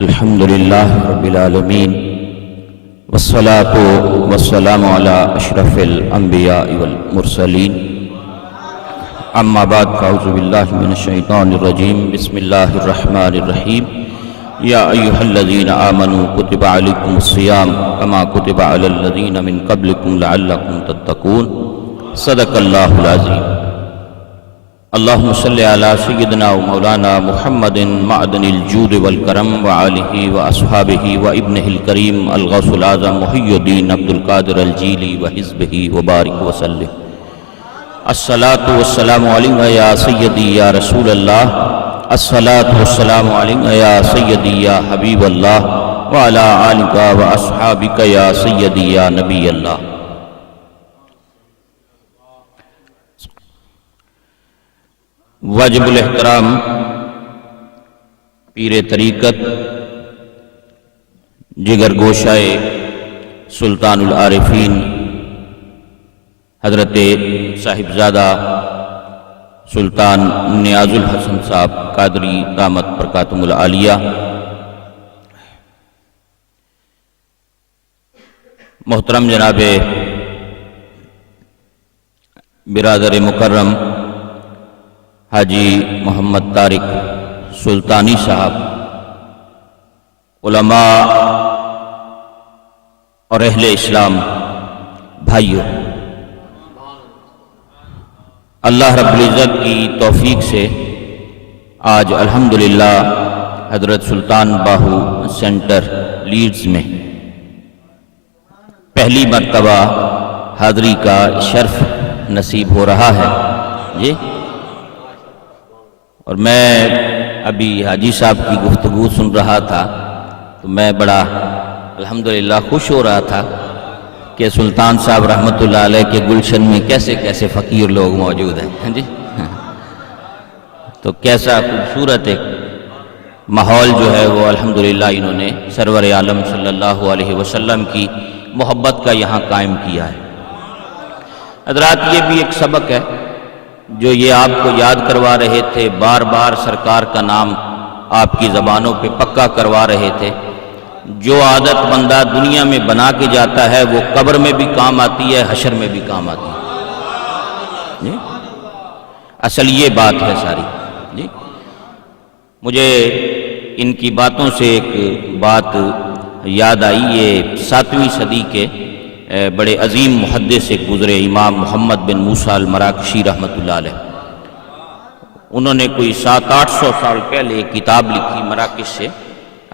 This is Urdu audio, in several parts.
الحمد لله رب العالمين والصلاة والسلام على أشرف الأنبياء والمرسلين أما بعد فأعوذ بالله من الشيطان الرجيم بسم الله الرحمن الرحيم يا أيها الذين آمنوا كتب عليكم الصيام كما كتب على الذين من قبلكم لعلكم تتقون صدق الله العظيم اللهم صل على سيدنا ومولانا محمد معدن الجود والكرم وآله وأصحابه وابنه الكريم الغوث الأعظم محي الدين عبد القادر الجيلي وحزبه وبارك وسلم الصلاة والسلام عليك يا سيدي يا رسول الله الصلاة والسلام عليك يا سيدي يا حبيب الله وعلى آلك وأصحابك يا سيدي يا نبي الله. واجب الاحترام پیر طریقت جگر گوشائے سلطان العارفین حضرت صاحبزادہ سلطان نیاز الحسن صاحب قادری دامت برکاتہم العالیہ، محترم جناب برادر مکرم حاجی محمد طارق سلطانی صاحب، علماء اور اہل اسلام بھائیوں، اللہ رب العزت کی توفیق سے آج الحمدللہ حضرت سلطان باہو سینٹر لیڈز میں پہلی مرتبہ حاضری کا شرف نصیب ہو رہا ہے جی. اور میں ابھی حاجی صاحب کی گفتگو سن رہا تھا تو میں بڑا الحمدللہ خوش ہو رہا تھا کہ سلطان صاحب رحمۃ اللہ علیہ کے گلشن میں کیسے کیسے فقیر لوگ موجود ہیں جی. تو کیسا خوبصورت ایک ماحول جو ہے وہ الحمدللہ انہوں نے سرور عالم صلی اللہ علیہ وسلم کی محبت کا یہاں قائم کیا ہے. حضرات، یہ بھی ایک سبق ہے جو یہ آپ کو یاد کروا رہے تھے، بار بار سرکار کا نام آپ کی زبانوں پہ پکا کروا رہے تھے. جو عادت بندہ دنیا میں بنا کے جاتا ہے وہ قبر میں بھی کام آتی ہے، حشر میں بھی کام آتی ہے جی. اصل یہ بات ہے ساری جی. مجھے ان کی باتوں سے ایک بات یاد آئی. یہ 7ویں صدی کے بڑے عظیم محدث سے گزرے امام محمد بن موسیٰ المراکشی رحمۃ اللہ علیہ. انہوں نے کوئی 700-800 سال پہلے ایک کتاب لکھی مراکش سے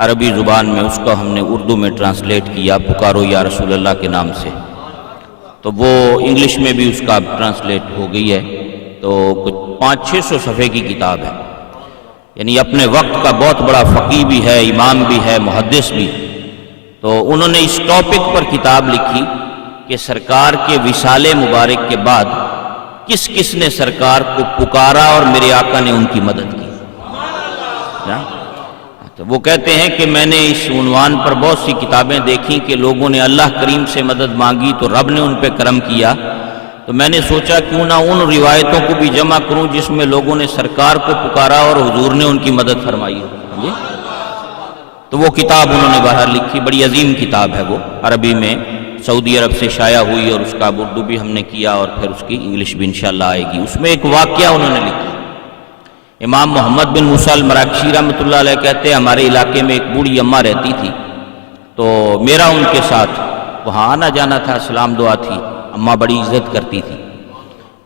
عربی زبان میں. اس کو ہم نے اردو میں ٹرانسلیٹ کیا، پکارو یا رسول اللہ کے نام سے. تو وہ انگلش میں بھی اس کا ٹرانسلیٹ ہو گئی ہے. تو کچھ 500-600 صفحے کی کتاب ہے. یعنی اپنے وقت کا بہت بڑا فقیہ بھی ہے، امام بھی ہے، محدث بھی. تو انہوں نے اس ٹاپک پر کتاب لکھی کہ سرکار کے وصال مبارک کے بعد کس کس نے سرکار کو پکارا اور میرے آقا نے ان کی مدد کی. تو وہ کہتے ہیں کہ میں نے اس عنوان پر بہت سی کتابیں دیکھیں کہ لوگوں نے اللہ کریم سے مدد مانگی تو رب نے ان پہ کرم کیا. تو میں نے سوچا کیوں نہ ان روایتوں کو بھی جمع کروں جس میں لوگوں نے سرکار کو پکارا اور حضور نے ان کی مدد فرمائی جی. تو وہ کتاب انہوں نے باہر لکھی، بڑی عظیم کتاب ہے وہ، عربی میں سعودی عرب سے شائع ہوئی اور اس کا اردو بھی ہم نے کیا اور پھر اس کی انگلش بھی انشاءاللہ آئے گی. اس میں ایک واقعہ انہوں نے لکھا. امام محمد بن موسیٰ المراکشی رحمۃ اللہ علیہ کہتے ہیں ہمارے علاقے میں ایک بوڑھی اماں رہتی تھی. تو میرا ان کے ساتھ وہاں آنا جانا تھا، سلام دعا تھی. اماں بڑی عزت کرتی تھی.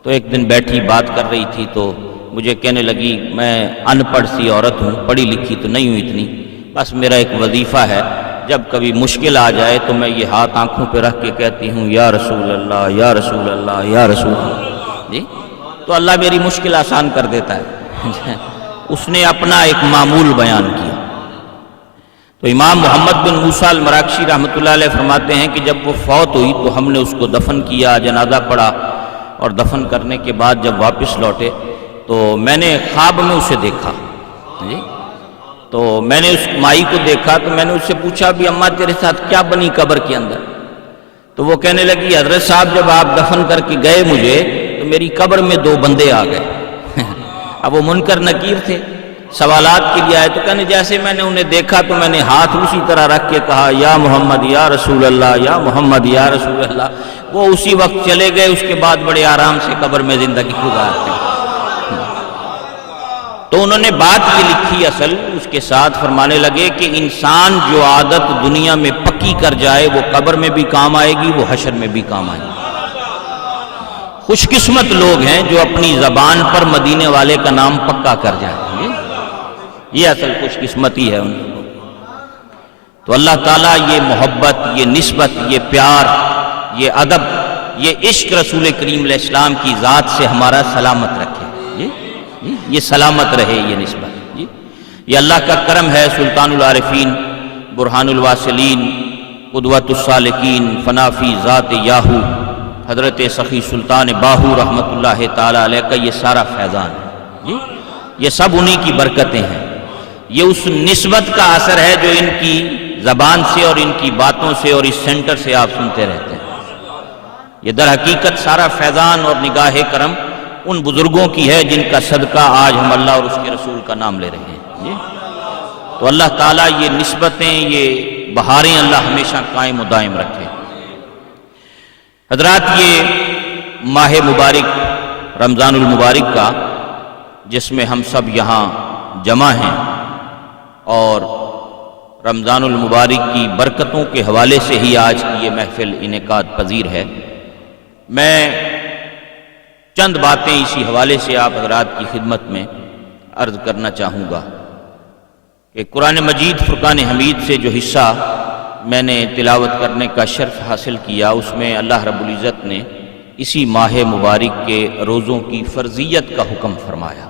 تو ایک دن بیٹھی بات کر رہی تھی تو مجھے کہنے لگی میں ان پڑھ سی عورت ہوں، پڑھی لکھی تو نہیں ہوں اتنی، بس میرا ایک وظیفہ ہے جب کبھی مشکل آ جائے تو میں یہ ہاتھ آنکھوں پہ رکھ کے کہتی ہوں یا رسول اللہ یا رسول اللہ یا رسول اللہ جی. تو اللہ میری مشکل آسان کر دیتا ہے. اس نے اپنا ایک معمول بیان کیا. تو امام محمد بن موسیٰ المراکشی رحمۃ اللہ علیہ فرماتے ہیں کہ جب وہ فوت ہوئی تو ہم نے اس کو دفن کیا، جنازہ پڑھا، اور دفن کرنے کے بعد جب واپس لوٹے تو میں نے خواب میں اسے دیکھا جی. تو میں نے اس مائی کو دیکھا تو میں نے اس سے پوچھا بھی اماں تیرے ساتھ کیا بنی قبر کے اندر؟ تو وہ کہنے لگی حضرت صاحب جب آپ دفن کر کے گئے مجھے تو میری قبر میں 2 بندے آ گئے. اب وہ منکر نکیر تھے، سوالات کے لیے آئے تو کہنے جیسے میں نے انہیں دیکھا تو میں نے ہاتھ اسی طرح رکھ کے کہا یا محمد یا رسول اللہ، یا محمد یا رسول اللہ۔ وہ اسی وقت چلے گئے، اس کے بعد بڑے آرام سے قبر میں زندگی گزارتے ہیں۔ تو انہوں نے بات یہ لکھی اصل اس کے ساتھ، فرمانے لگے کہ انسان جو عادت دنیا میں پکی کر جائے وہ قبر میں بھی کام آئے گی، وہ حشر میں بھی کام آئے گی۔ خوش قسمت لوگ ہیں جو اپنی زبان پر مدینے والے کا نام پکا کر جاتے ہیں، یہ اصل خوش قسمتی ہے ان کو۔ تو اللہ تعالیٰ یہ محبت، یہ نسبت، یہ پیار، یہ ادب، یہ عشق رسول کریم علیہ السلام کی ذات سے ہمارا سلامت رکھے، یہ سلامت رہے یہ نسبت۔ یہ اللہ کا کرم ہے، سلطان العارفین، برہان الواصلین، قدوۃ السالکین، فنافی ذات یاہو حضرت سخی سلطان باہو رحمۃ اللہ تعالیٰ علیہ کا یہ سارا فیضان ہے، یہ سب انہی کی برکتیں ہیں۔ یہ اس نسبت کا اثر ہے جو ان کی زبان سے اور ان کی باتوں سے اور اس سینٹر سے آپ سنتے رہتے ہیں۔ یہ در حقیقت سارا فیضان اور نگاہ کرم ان بزرگوں کی ہے جن کا صدقہ آج ہم اللہ اور اس کے رسول کا نام لے رہے ہیں۔ تو اللہ تعالیٰ یہ نسبتیں، یہ بہاریں اللہ ہمیشہ قائم و دائم رکھے۔ حضرات، یہ ماہ مبارک رمضان المبارک کا جس میں ہم سب یہاں جمع ہیں اور رمضان المبارک کی برکتوں کے حوالے سے ہی آج کی یہ محفل انعقاد پذیر ہے، میں چند باتیں اسی حوالے سے آپ حضرات کی خدمت میں عرض کرنا چاہوں گا کہ قرآن مجید فرقان حمید سے جو حصہ میں نے تلاوت کرنے کا شرف حاصل کیا، اس میں اللہ رب العزت نے اسی ماہ مبارک کے روزوں کی فرضیت کا حکم فرمایا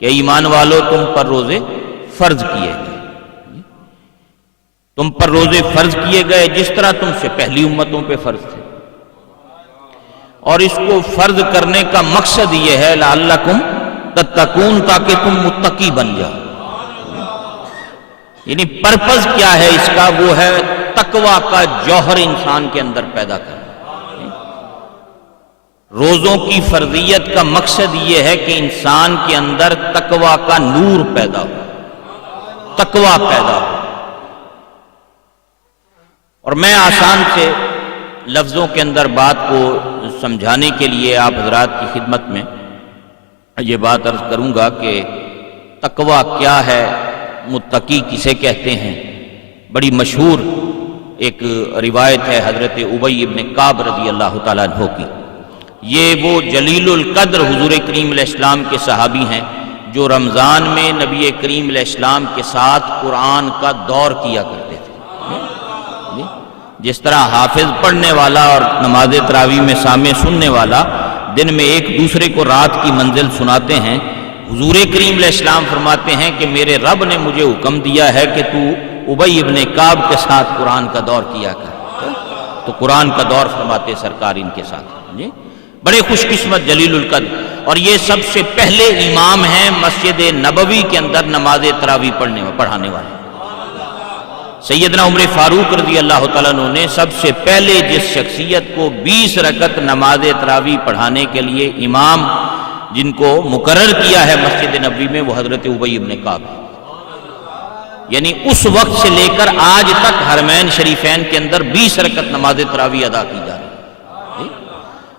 کہ ایمان والو تم پر روزے فرض کیے گئے، تم پر روزے فرض کیے گئے جس طرح تم سے پہلی امتوں پہ فرض تھے، اور اس کو فرض کرنے کا مقصد یہ ہے لعلکم تتقون، تاکہ تم متقی بن جاؤ۔ یعنی پرپز کیا ہے اس کا؟ وہ ہے تقوی کا جوہر انسان کے اندر پیدا کرنا۔ روزوں کی فرضیت کا مقصد یہ ہے کہ انسان کے اندر تقوی کا نور پیدا ہو، تقوی پیدا ہو۔ اور میں آسان سے لفظوں کے اندر بات کو سمجھانے کے لیے آپ حضرات کی خدمت میں یہ بات عرض کروں گا کہ تقوی کیا ہے، متقی کسے کہتے ہیں۔ بڑی مشہور ایک روایت ہے حضرت ابی ابن کعب رضی اللہ تعالیٰ عنہ کی۔ یہ وہ جلیل القدر حضور کریم علیہ السلام کے صحابی ہیں جو رمضان میں نبی کریم علیہ السلام کے ساتھ قرآن کا دور کیا کرتے تھے۔ جس طرح حافظ پڑھنے والا اور نماز تراویح میں سامع سننے والا دن میں ایک دوسرے کو رات کی منزل سناتے ہیں، حضور کریم علیہ السلام فرماتے ہیں کہ میرے رب نے مجھے حکم دیا ہے کہ تو ابی ابن کعب کے ساتھ قرآن کا دور کیا کر۔ تو قرآن کا دور فرماتے سرکار ان کے ساتھ، بڑے خوش قسمت جلیل القدر، اور یہ سب سے پہلے امام ہیں مسجد نبوی کے اندر نماز تراویح پڑھانے والے۔ سیدنا عمر فاروق رضی اللہ تعالیٰ عنہ نے سب سے پہلے جس شخصیت کو 20 رکعت نماز تراویح پڑھانے کے لیے امام جن کو مقرر کیا ہے مسجد نبوی میں، وہ حضرت ابی ابن کعب۔ یعنی اس وقت سے لے کر آج تک حرمین شریفین کے اندر 20 رکعت نماز تراویح ادا کی جا رہی۔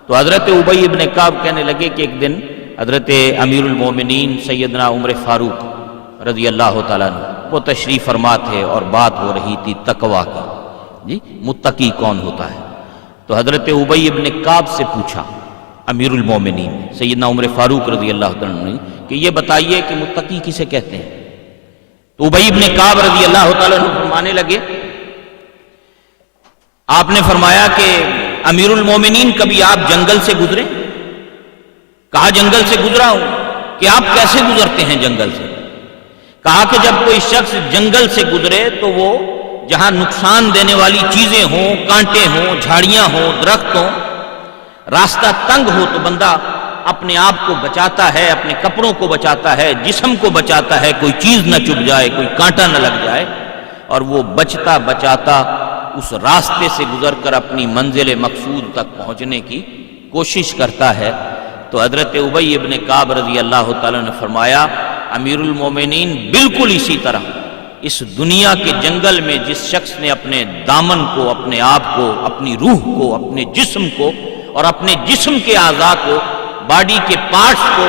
تو حضرت ابی ابن کعب کہنے لگے کہ ایک دن حضرت امیر المومنین سیدنا عمر فاروق رضی اللہ تعالیٰ عنہ وہ تشریف فرما تھے اور بات ہو رہی تھی تقوی کی، متقی کون ہوتا ہے۔ تو حضرت ابی ابن کعب سے پوچھا امیر المومنین سیدنا عمر فاروق رضی اللہ تعالیٰ عنہ نے کہ یہ بتائیے کہ متقی کسے کہتے ہیں۔ تو ابی ابن کعب رضی اللہ تعالیٰ عنہ فرمانے لگے، آپ نے فرمایا کہ امیر المومنین کبھی آپ جنگل سے گزرے؟ کہا جنگل سے گزرا ہوں۔ کہ آپ کیسے گزرتے ہیں جنگل سے؟ کہا کہ جب کوئی شخص جنگل سے گزرے تو وہ جہاں نقصان دینے والی چیزیں ہوں، کانٹے ہوں، جھاڑیاں ہوں، درخت ہوں، راستہ تنگ ہو تو بندہ اپنے آپ کو بچاتا ہے، اپنے کپڑوں کو بچاتا ہے، جسم کو بچاتا ہے، کوئی چیز نہ چبھ جائے، کوئی کانٹا نہ لگ جائے، اور وہ بچتا بچاتا اس راستے سے گزر کر اپنی منزل مقصود تک پہنچنے کی کوشش کرتا ہے۔ تو حضرت ابی ابن کعب رضی اللہ تعالیٰ نے فرمایا امیر المومنین بالکل اسی طرح اس دنیا کے جنگل میں جس شخص نے اپنے دامن کو، اپنے آپ کو، اپنی روح کو، اپنے جسم کو اور اپنے جسم کے اعضاء کو، باڈی کے پارٹس کو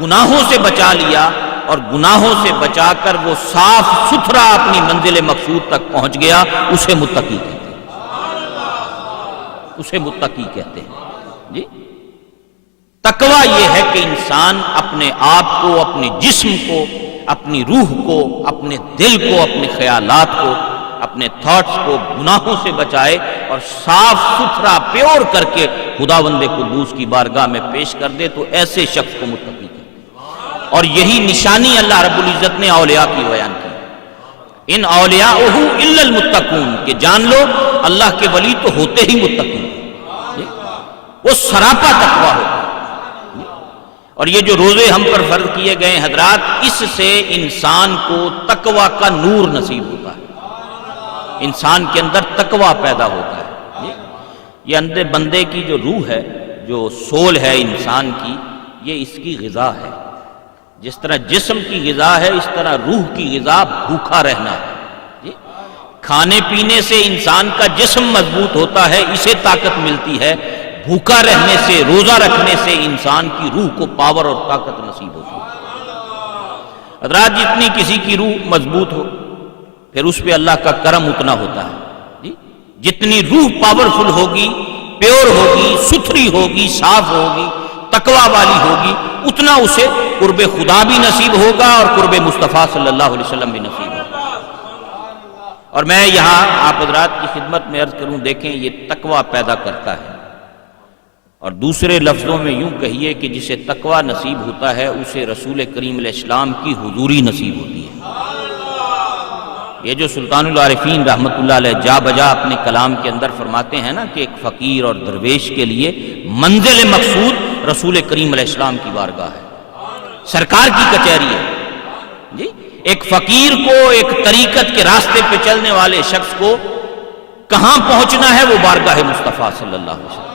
گناہوں سے بچا لیا اور گناہوں سے بچا کر وہ صاف ستھرا اپنی منزل مقصود تک پہنچ گیا، اسے متقی کہتے ہیں، اسے متقی کہتے ہیں جی۔ تقویٰ یہ ہے کہ انسان اپنے آپ کو، اپنے جسم کو، اپنی روح کو، اپنے دل کو، اپنے خیالات کو، اپنے تھاٹس کو گناہوں سے بچائے اور صاف ستھرا پیور کر کے خداوند قدوس کی بارگاہ میں پیش کر دے، تو ایسے شخص کو متقی کہتے ہیں۔ اور یہی نشانی اللہ رب العزت نے اولیاء کی بیان کی، ان اولیاءہ الا المتقون، کہ جان لو اللہ کے ولی تو ہوتے ہی متقی ہیں، وہ سراپا تقویٰ ہوتا ہے۔ اور یہ جو روزے ہم پر فرض کیے گئے حضرات، اس سے انسان کو تقویٰ کا نور نصیب ہوتا ہے، انسان کے اندر تقویٰ پیدا ہوتا ہے۔ یہ اندر بندے کی جو روح ہے، جو سول ہے انسان کی، یہ اس کی غذا ہے۔ جس طرح جسم کی غذا ہے، اس طرح روح کی غذا بھوکا رہنا ہے۔ کھانے پینے سے انسان کا جسم مضبوط ہوتا ہے، اسے طاقت ملتی ہے۔ بھوکا رہنے سے، روزہ رکھنے سے انسان کی روح کو پاور اور طاقت نصیب ہوتی ہے۔ حضرات جتنی کسی کی روح مضبوط ہو، پھر اس پہ اللہ کا کرم اتنا ہوتا ہے۔ جتنی روح پاورفل ہوگی، پیور ہوگی، ستھری ہوگی، صاف ہوگی، تقویٰ والی ہوگی، اتنا اسے قرب خدا بھی نصیب ہوگا اور قرب مصطفیٰ صلی اللہ علیہ وسلم بھی نصیب ہوگا۔ اور میں یہاں آپ حضرات کی خدمت میں عرض کروں، دیکھیں یہ تقویٰ پیدا کرتا ہے، اور دوسرے لفظوں میں یوں کہیے کہ جسے تقویٰ نصیب ہوتا ہے اسے رسول کریم علیہ السلام کی حضوری نصیب ہوتی ہے۔ یہ جو سلطان العارفین رحمۃ اللہ علیہ جا بجا اپنے کلام کے اندر فرماتے ہیں نا کہ ایک فقیر اور درویش کے لیے منزل مقصود رسول کریم علیہ السلام کی بارگاہ ہے، سرکار کی کچہری ہے جی۔ ایک فقیر کو، ایک طریقت کے راستے پہ چلنے والے شخص کو کہاں پہنچنا ہے؟ وہ بارگاہ مصطفیٰ صلی اللہ علیہ وسلم،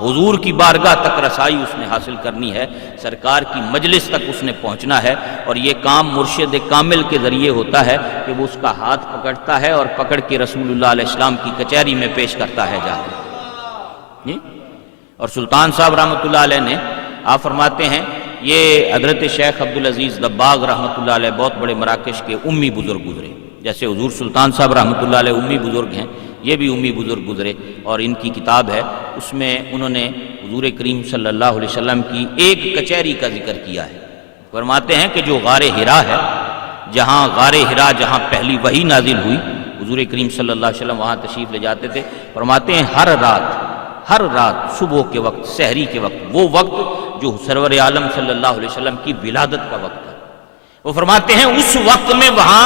حضور کی بارگاہ تک رسائی اس نے حاصل کرنی ہے، سرکار کی مجلس تک اس نے پہنچنا ہے، اور یہ کام مرشد کامل کے ذریعے ہوتا ہے کہ وہ اس کا ہاتھ پکڑتا ہے اور پکڑ کے رسول اللہ علیہ السلام کی کچہری میں پیش کرتا ہے جا کے۔ اور سلطان صاحب رحمۃ اللہ علیہ نے، آپ فرماتے ہیں، یہ حضرت شیخ عبدالعزیز دباغ رحمۃ اللہ علیہ بہت بڑے مراکش کے امی بزرگ گزرے، جیسے حضور سلطان صاحب رحمۃ اللہ علیہ امی بزرگ ہیں، یہ بھی امی بزرگ گزرے، اور ان کی کتاب ہے، اس میں انہوں نے حضور کریم صلی اللہ علیہ وسلم کی ایک کچہری کا ذکر کیا ہے۔ فرماتے ہیں کہ جو غار حرا ہے، جہاں غار حرا جہاں پہلی وحی نازل ہوئی، حضور کریم صلی اللہ علیہ وسلم وہاں تشریف لے جاتے تھے۔ فرماتے ہیں ہر رات صبح کے وقت، سحری کے وقت، وہ وقت جو سرور عالم صلی اللہ علیہ وسلم کی ولادت کا وقت ہے، وہ فرماتے ہیں اس وقت میں وہاں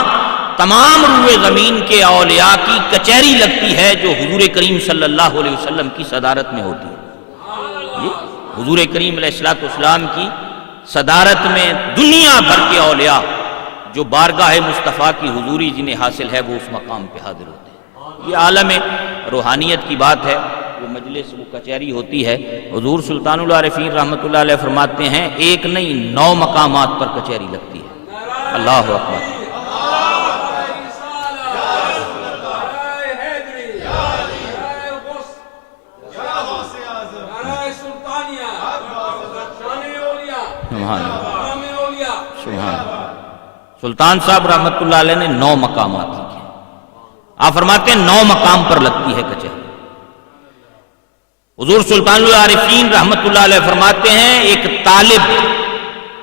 تمام روئے زمین کے اولیاء کی کچہری لگتی ہے جو حضور کریم صلی اللہ علیہ وسلم کی صدارت میں ہوتی ہے۔ حضور کریم علیہ السلام کی صدارت میں دنیا بھر کے اولیاء جو بارگاہ مصطفیٰ کی حضوری جنہیں حاصل ہے، وہ اس مقام پہ حاضر ہوتے ہیں۔ یہ عالم روحانیت کی بات ہے، وہ مجلس، وہ کچہری ہوتی ہے۔ حضور سلطان العارفین رحمۃ اللہ علیہ فرماتے ہیں ایک نہیں 9 مقامات پر کچہری لگتی ہے۔ اللہ اکبر۔ سلطان صاحب رحمۃ اللہ علیہ نے 9 مقامات لکھے، آپ فرماتے ہیں 9 مقام پر لگتی ہے کچہری۔ حضور سلطان العارفین رحمۃ اللہ علیہ فرماتے ہیں ایک طالب،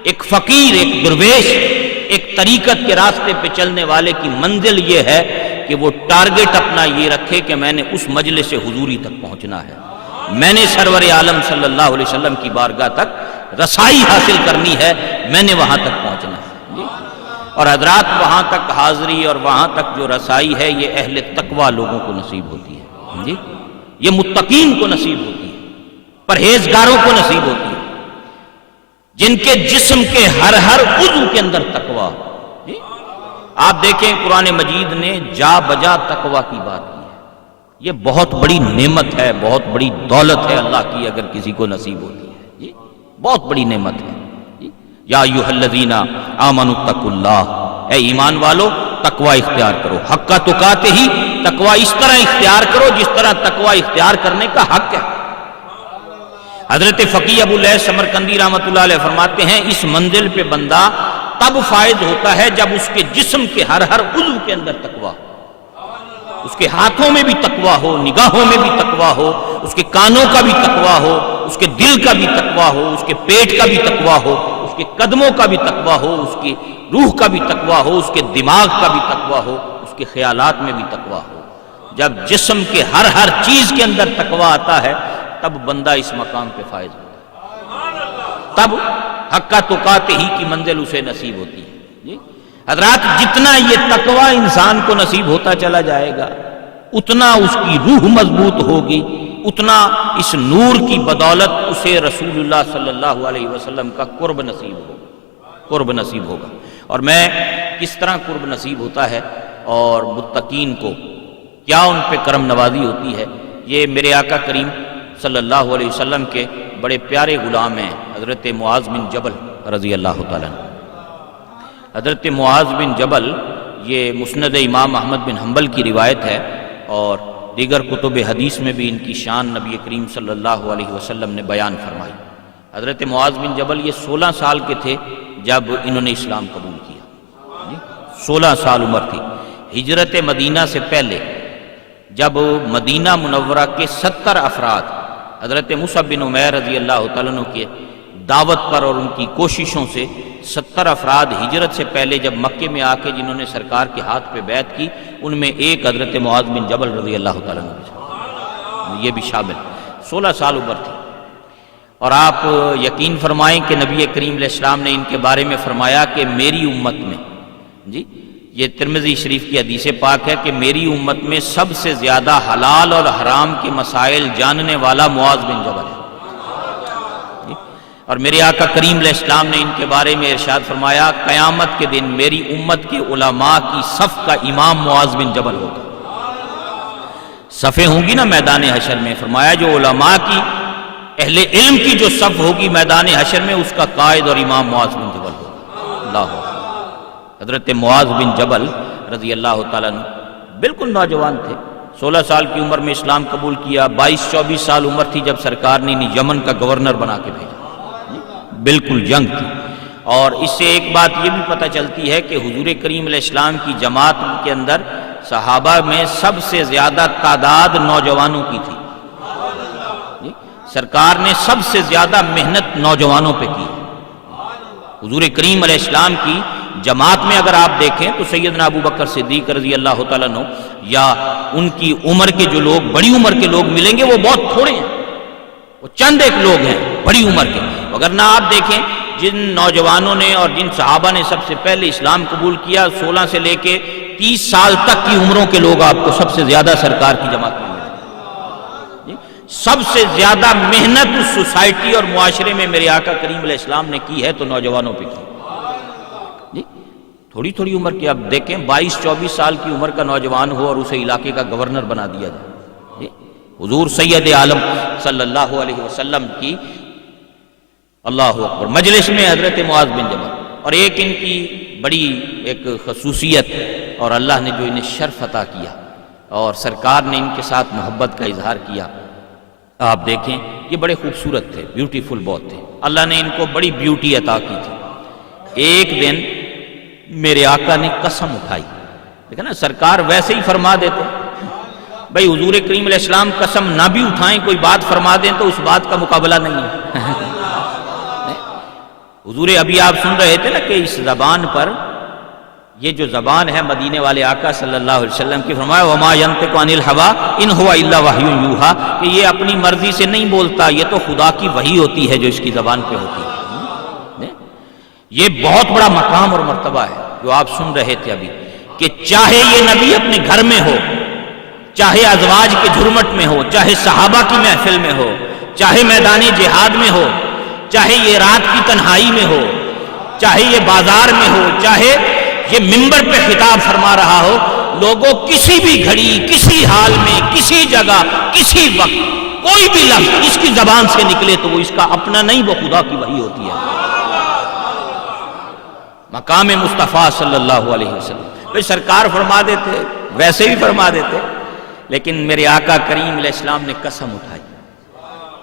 ایک فقیر، ایک درویش، ایک طریقت کے راستے پہ چلنے والے کی منزل یہ ہے کہ وہ ٹارگٹ اپنا یہ رکھے کہ میں نے اس مجلس حضوری تک پہنچنا ہے، میں نے سرور عالم صلی اللہ علیہ وسلم کی بارگاہ تک رسائی حاصل کرنی ہے، میں نے وہاں تک پہنچنا ہے جی۔ اور حضرات وہاں تک حاضری اور وہاں تک جو رسائی ہے یہ اہل تقویٰ لوگوں کو نصیب ہوتی ہے جی، یہ متقین کو نصیب ہوتی ہے، پرہیزگاروں کو نصیب ہوتی ہے، جن کے جسم کے ہر عضو کے اندر تقویٰ جی۔ آپ دیکھیں قرآن مجید نے جا بجا تقویٰ کی بات کی ہے، یہ بہت بڑی نعمت ہے، بہت بڑی دولت ہے اللہ کی، اگر کسی کو نصیب ہوتی ہے جی، بہت بڑی نعمت ہے جی۔ یا ایھا الذین آمنوا اتقوا اللہ، اے ایمان والو تقوی اختیار کرو، حق تقاتہ ہی، تقوی اس طرح اختیار کرو جس طرح تقوی اختیار کرنے کا حق ہے۔ حضرت فقیہ ابو لیث سمرقندی رحمۃ اللہ علیہ فرماتے ہیں اس منزل پہ بندہ تب فائز ہوتا ہے جب اس کے جسم کے ہر عضو کے اندر تقوی ہو، اس کے ہاتھوں میں بھی تقوی ہو، نگاہوں میں بھی تقوی ہو، اس کے کانوں کا بھی تقوی ہو، اس کے دل کا بھی تقوی ہو، اس کے پیٹ کا بھی تقوی ہو، اس کے قدموں کا بھی تقوی ہو، اس کی روح کا بھی تقوی ہو، اس کے دماغ کا بھی تقوی ہو، اس کے خیالات میں بھی تقوی ہو۔ جب جسم کے ہر چیز کے اندر تقوی آتا ہے تب بندہ اس مقام پہ فائز ہوتا ہے، تب حق تقاتہ ہی کی منزل اسے نصیب ہوتی ہے۔ جی حضرات، جتنا یہ تقوی انسان کو نصیب ہوتا چلا جائے گا اتنا اس کی روح مضبوط ہوگی، اتنا اس نور کی بدولت اسے رسول اللہ صلی اللہ علیہ وسلم کا قرب نصیب ہوگا۔ اور میں کس طرح قرب نصیب ہوتا ہے اور متقین کو کیا ان پہ کرم نوازی ہوتی ہے، یہ میرے آقا کریم صلی اللہ علیہ وسلم کے بڑے پیارے غلام ہیں حضرت معاذ بن جبل رضی اللہ تعالیٰ عنہ۔ حضرت معاذ بن جبل یہ مسند امام احمد بن حنبل کی روایت ہے، اور دیگر کتب حدیث میں بھی ان کی شان نبی کریم صلی اللہ علیہ وسلم نے بیان فرمائی۔ حضرت معاذ بن جبل یہ 16 سال کے تھے جب انہوں نے اسلام قبول کیا، 16 سال عمر تھی۔ ہجرت مدینہ سے پہلے جب مدینہ منورہ کے 70 افراد حضرت مصعب بن عمیر رضی اللہ تعالیٰ عنہ کی دعوت پر اور ان کی کوششوں سے 70 افراد ہجرت سے پہلے جب مکے میں آ کے جنہوں نے سرکار کے ہاتھ پہ بیعت کی، ان میں ایک حضرت معاذ بن جبل رضی اللہ تعالیٰ عنہ بھی، یہ بھی شامل، 16 سال عمر تھی۔ اور آپ یقین فرمائیں کہ نبی کریم علیہ السلام نے ان کے بارے میں فرمایا کہ میری امت میں، جی یہ ترمذی شریف کی حدیث پاک ہے کہ میری امت میں سب سے زیادہ حلال اور حرام کے مسائل جاننے والا معاذ بن جبل ہے۔ اور میرے آقا کریم علیہ السلام نے ان کے بارے میں ارشاد فرمایا قیامت کے دن میری امت کے علماء کی صف کا امام معاذ بن جبل ہوگا۔ صفیں ہوں گی نا میدان حشر میں، فرمایا جو علماء کی، اہل علم کی جو صف ہوگی میدان حشر میں اس کا قائد اور امام معاذ بن جبل ہوگا۔ اللہ اکبر۔ حضرت معاذ بن جبل رضی اللہ تعالیٰ عنہ بالکل نوجوان تھے، 16 سال کی عمر میں اسلام قبول کیا، 22-24 سال عمر تھی جب سرکار نے انہیں یمن کا گورنر بنا کے بھیجا، بالکل جنگ تھی۔ اور اس سے ایک بات یہ بھی پتہ چلتی ہے کہ حضور کریم علیہ السلام کی جماعت کے اندر صحابہ میں سب سے زیادہ تعداد نوجوانوں کی تھی، سرکار نے سب سے زیادہ محنت نوجوانوں پہ کی۔ حضور کریم علیہ السلام کی جماعت میں اگر آپ دیکھیں تو سیدنا ابو بکر صدیق رضی اللہ تعالیٰ عنہ یا ان کی عمر کے جو لوگ، بڑی عمر کے لوگ ملیں گے وہ بہت تھوڑے ہیں، وہ چند ایک لوگ ہیں بڑی عمر کے۔ اگر نہ آپ دیکھیں جن نوجوانوں نے اور جن صحابہ نے سب سے پہلے اسلام قبول کیا، 16 سے لے کے 30 سال تک کی عمروں کے لوگ آپ کو سب سے زیادہ سرکار کی جماعت میں ملیں۔ سب سے زیادہ محنت اس سوسائٹی اور معاشرے میں میرے آقا کریم علیہ السلام نے کی ہے تو نوجوانوں پہ کی۔ تھوڑی تھوڑی عمر کی، اب دیکھیں 22-24 سال کی عمر کا نوجوان ہو اور اسے علاقے کا گورنر بنا دیا جائے۔ حضور سید عالم صلی اللہ علیہ وسلم کی اللہ اکبر مجلس میں حضرت معاذ بن جبل، اور ایک ان کی بڑی ایک خصوصیت اور اللہ نے جو انہیں شرف عطا کیا اور سرکار نے ان کے ساتھ محبت کا اظہار کیا، آپ دیکھیں یہ بڑے خوبصورت تھے، بیوٹیفل بہت تھے، اللہ نے ان کو بڑی بیوٹی عطا کی تھی۔ ایک دن میرے آقا نے قسم اٹھائی، دیکھیں نا سرکار ویسے ہی فرما دیتے، بھائی حضور کریم علیہ السلام قسم نہ بھی اٹھائیں، کوئی بات فرما دیں تو اس بات کا مقابلہ نہیں ہے۔ حضور ابھی آپ سن رہے تھے نا کہ اس زبان پر، یہ جو زبان ہے مدینے والے آقا صلی اللہ علیہ وسلم کی، فرمایا وما ينطق عن الهوى ان هو الا وحی یوحى، کہ یہ اپنی مرضی سے نہیں بولتا، یہ تو خدا کی وحی ہوتی ہے جو اس کی زبان پہ ہوتی ہے۔ یہ بہت بڑا مقام اور مرتبہ ہے جو آپ سن رہے تھے ابھی، کہ چاہے یہ نبی اپنے گھر میں ہو، چاہے ازواج کے جھرمٹ میں ہو، چاہے صحابہ کی محفل میں ہو، چاہے میدان جہاد میں ہو، چاہے یہ رات کی تنہائی میں ہو، چاہے یہ بازار میں ہو، چاہے یہ منبر پہ خطاب فرما رہا ہو، لوگوں کسی بھی گھڑی، کسی حال میں، کسی جگہ، کسی وقت کوئی بھی لفظ اس کی زبان سے نکلے تو وہ اس کا اپنا نہیں، وہ خدا کی وحی ہوتی ہے۔ مقام مصطفیٰ صلی اللہ علیہ وسلم. بھئی سرکار فرما دیتے، ویسے بھی فرما دیتے، لیکن میرے آقا کریم علیہ السلام نے قسم اٹھائی.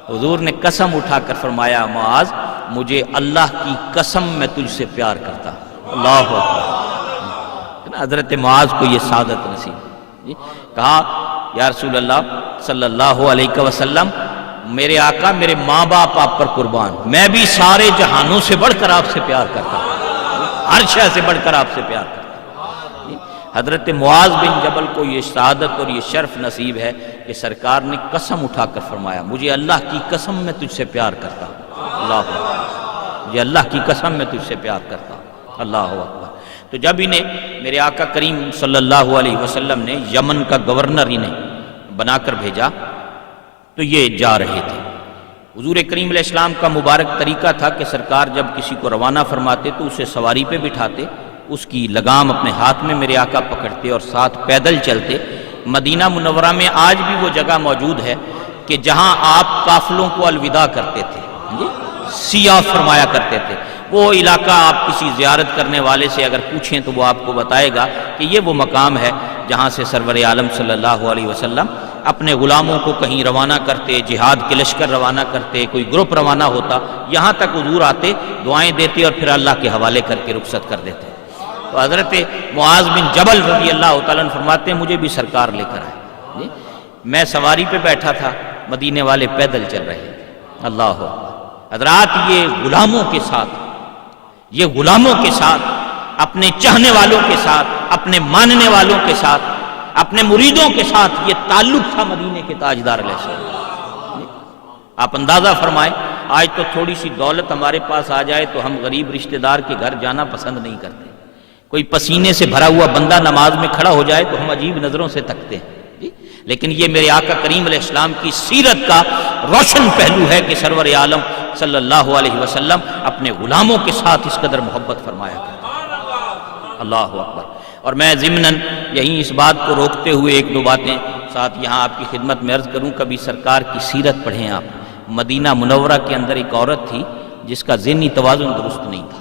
حضور نے قسم اٹھا کر فرمایا معاذ مجھے اللہ کی قسم میں تجھ سے پیار کرتا. اللہ اکبر. حضرت معاذ کو یہ سعادت نصیب. کہا یا رسول اللہ صلی اللہ علیہ وسلم میرے آقا میرے ماں باپ آپ پر قربان، میں بھی سارے جہانوں سے بڑھ کر آپ سے پیار کرتا ہوں، ہر شے سے بڑھ کر آپ سے پیار کرتا ہوں. حضرت معاذ بن جبل کو یہ سعادت اور یہ شرف نصیب ہے کہ سرکار نے قسم اٹھا کر فرمایا مجھے اللہ کی قسم میں تجھ سے پیار کرتا ہوں. اللہ اکبر. مجھے اللہ کی قسم میں تجھ سے پیار کرتا ہوں. اللہ اکبر. تو جب انہیں میرے آقا کریم صلی اللہ علیہ وسلم نے یمن کا گورنر انہیں بنا کر بھیجا تو یہ جا رہے تھے. حضور کریم علیہ السلام کا مبارک طریقہ تھا کہ سرکار جب کسی کو روانہ فرماتے تو اسے سواری پہ بٹھاتے، اس کی لگام اپنے ہاتھ میں میرے آقا پکڑتے اور ساتھ پیدل چلتے. مدینہ منورہ میں آج بھی وہ جگہ موجود ہے کہ جہاں آپ قافلوں کو الوداع کرتے تھے، سیاح فرمایا کرتے تھے. وہ علاقہ آپ کسی زیارت کرنے والے سے اگر پوچھیں تو وہ آپ کو بتائے گا کہ یہ وہ مقام ہے جہاں سے سرور عالم صلی اللہ علیہ وسلم اپنے غلاموں کو کہیں روانہ کرتے، جہاد کے لشکر روانہ کرتے، کوئی گروپ روانہ ہوتا، یہاں تک حضور آتے، دعائیں دیتے اور پھر اللہ کے حوالے کر کے رخصت کر دیتے. تو حضرت معاذ بن جبل رضی اللہ تعالیٰ عنہ فرماتے ہیں مجھے بھی سرکار لے کر آئے. میں سواری پہ بیٹھا تھا، مدینے والے پیدل چل رہے تھے. اللہ حضرات یہ غلاموں کے ساتھ اپنے چاہنے والوں کے ساتھ، اپنے ماننے والوں کے ساتھ، اپنے مریدوں کے ساتھ یہ تعلق تھا مدینے کے تاجدار علیہ السلام. آپ اندازہ فرمائیں آج تو تھوڑی سی دولت ہمارے پاس آ جائے تو ہم غریب رشتہ دار کے گھر جانا پسند نہیں کرتے. کوئی پسینے سے بھرا ہوا بندہ نماز میں کھڑا ہو جائے تو ہم عجیب نظروں سے تکتے ہیں. لیکن یہ میرے آقا کریم علیہ السلام کی سیرت کا روشن پہلو ہے کہ سرور عالم صلی اللہ علیہ وسلم اپنے غلاموں کے ساتھ اس قدر محبت فرمایا کرتے. اللہ اکبر. اور میں ضمناً یہیں اس بات کو روکتے ہوئے ایک دو باتیں ساتھ یہاں آپ کی خدمت میں عرض کروں. کبھی سرکار کی سیرت پڑھیں آپ. مدینہ منورہ کے اندر ایک عورت تھی جس کا ذہنی توازن درست نہیں تھا،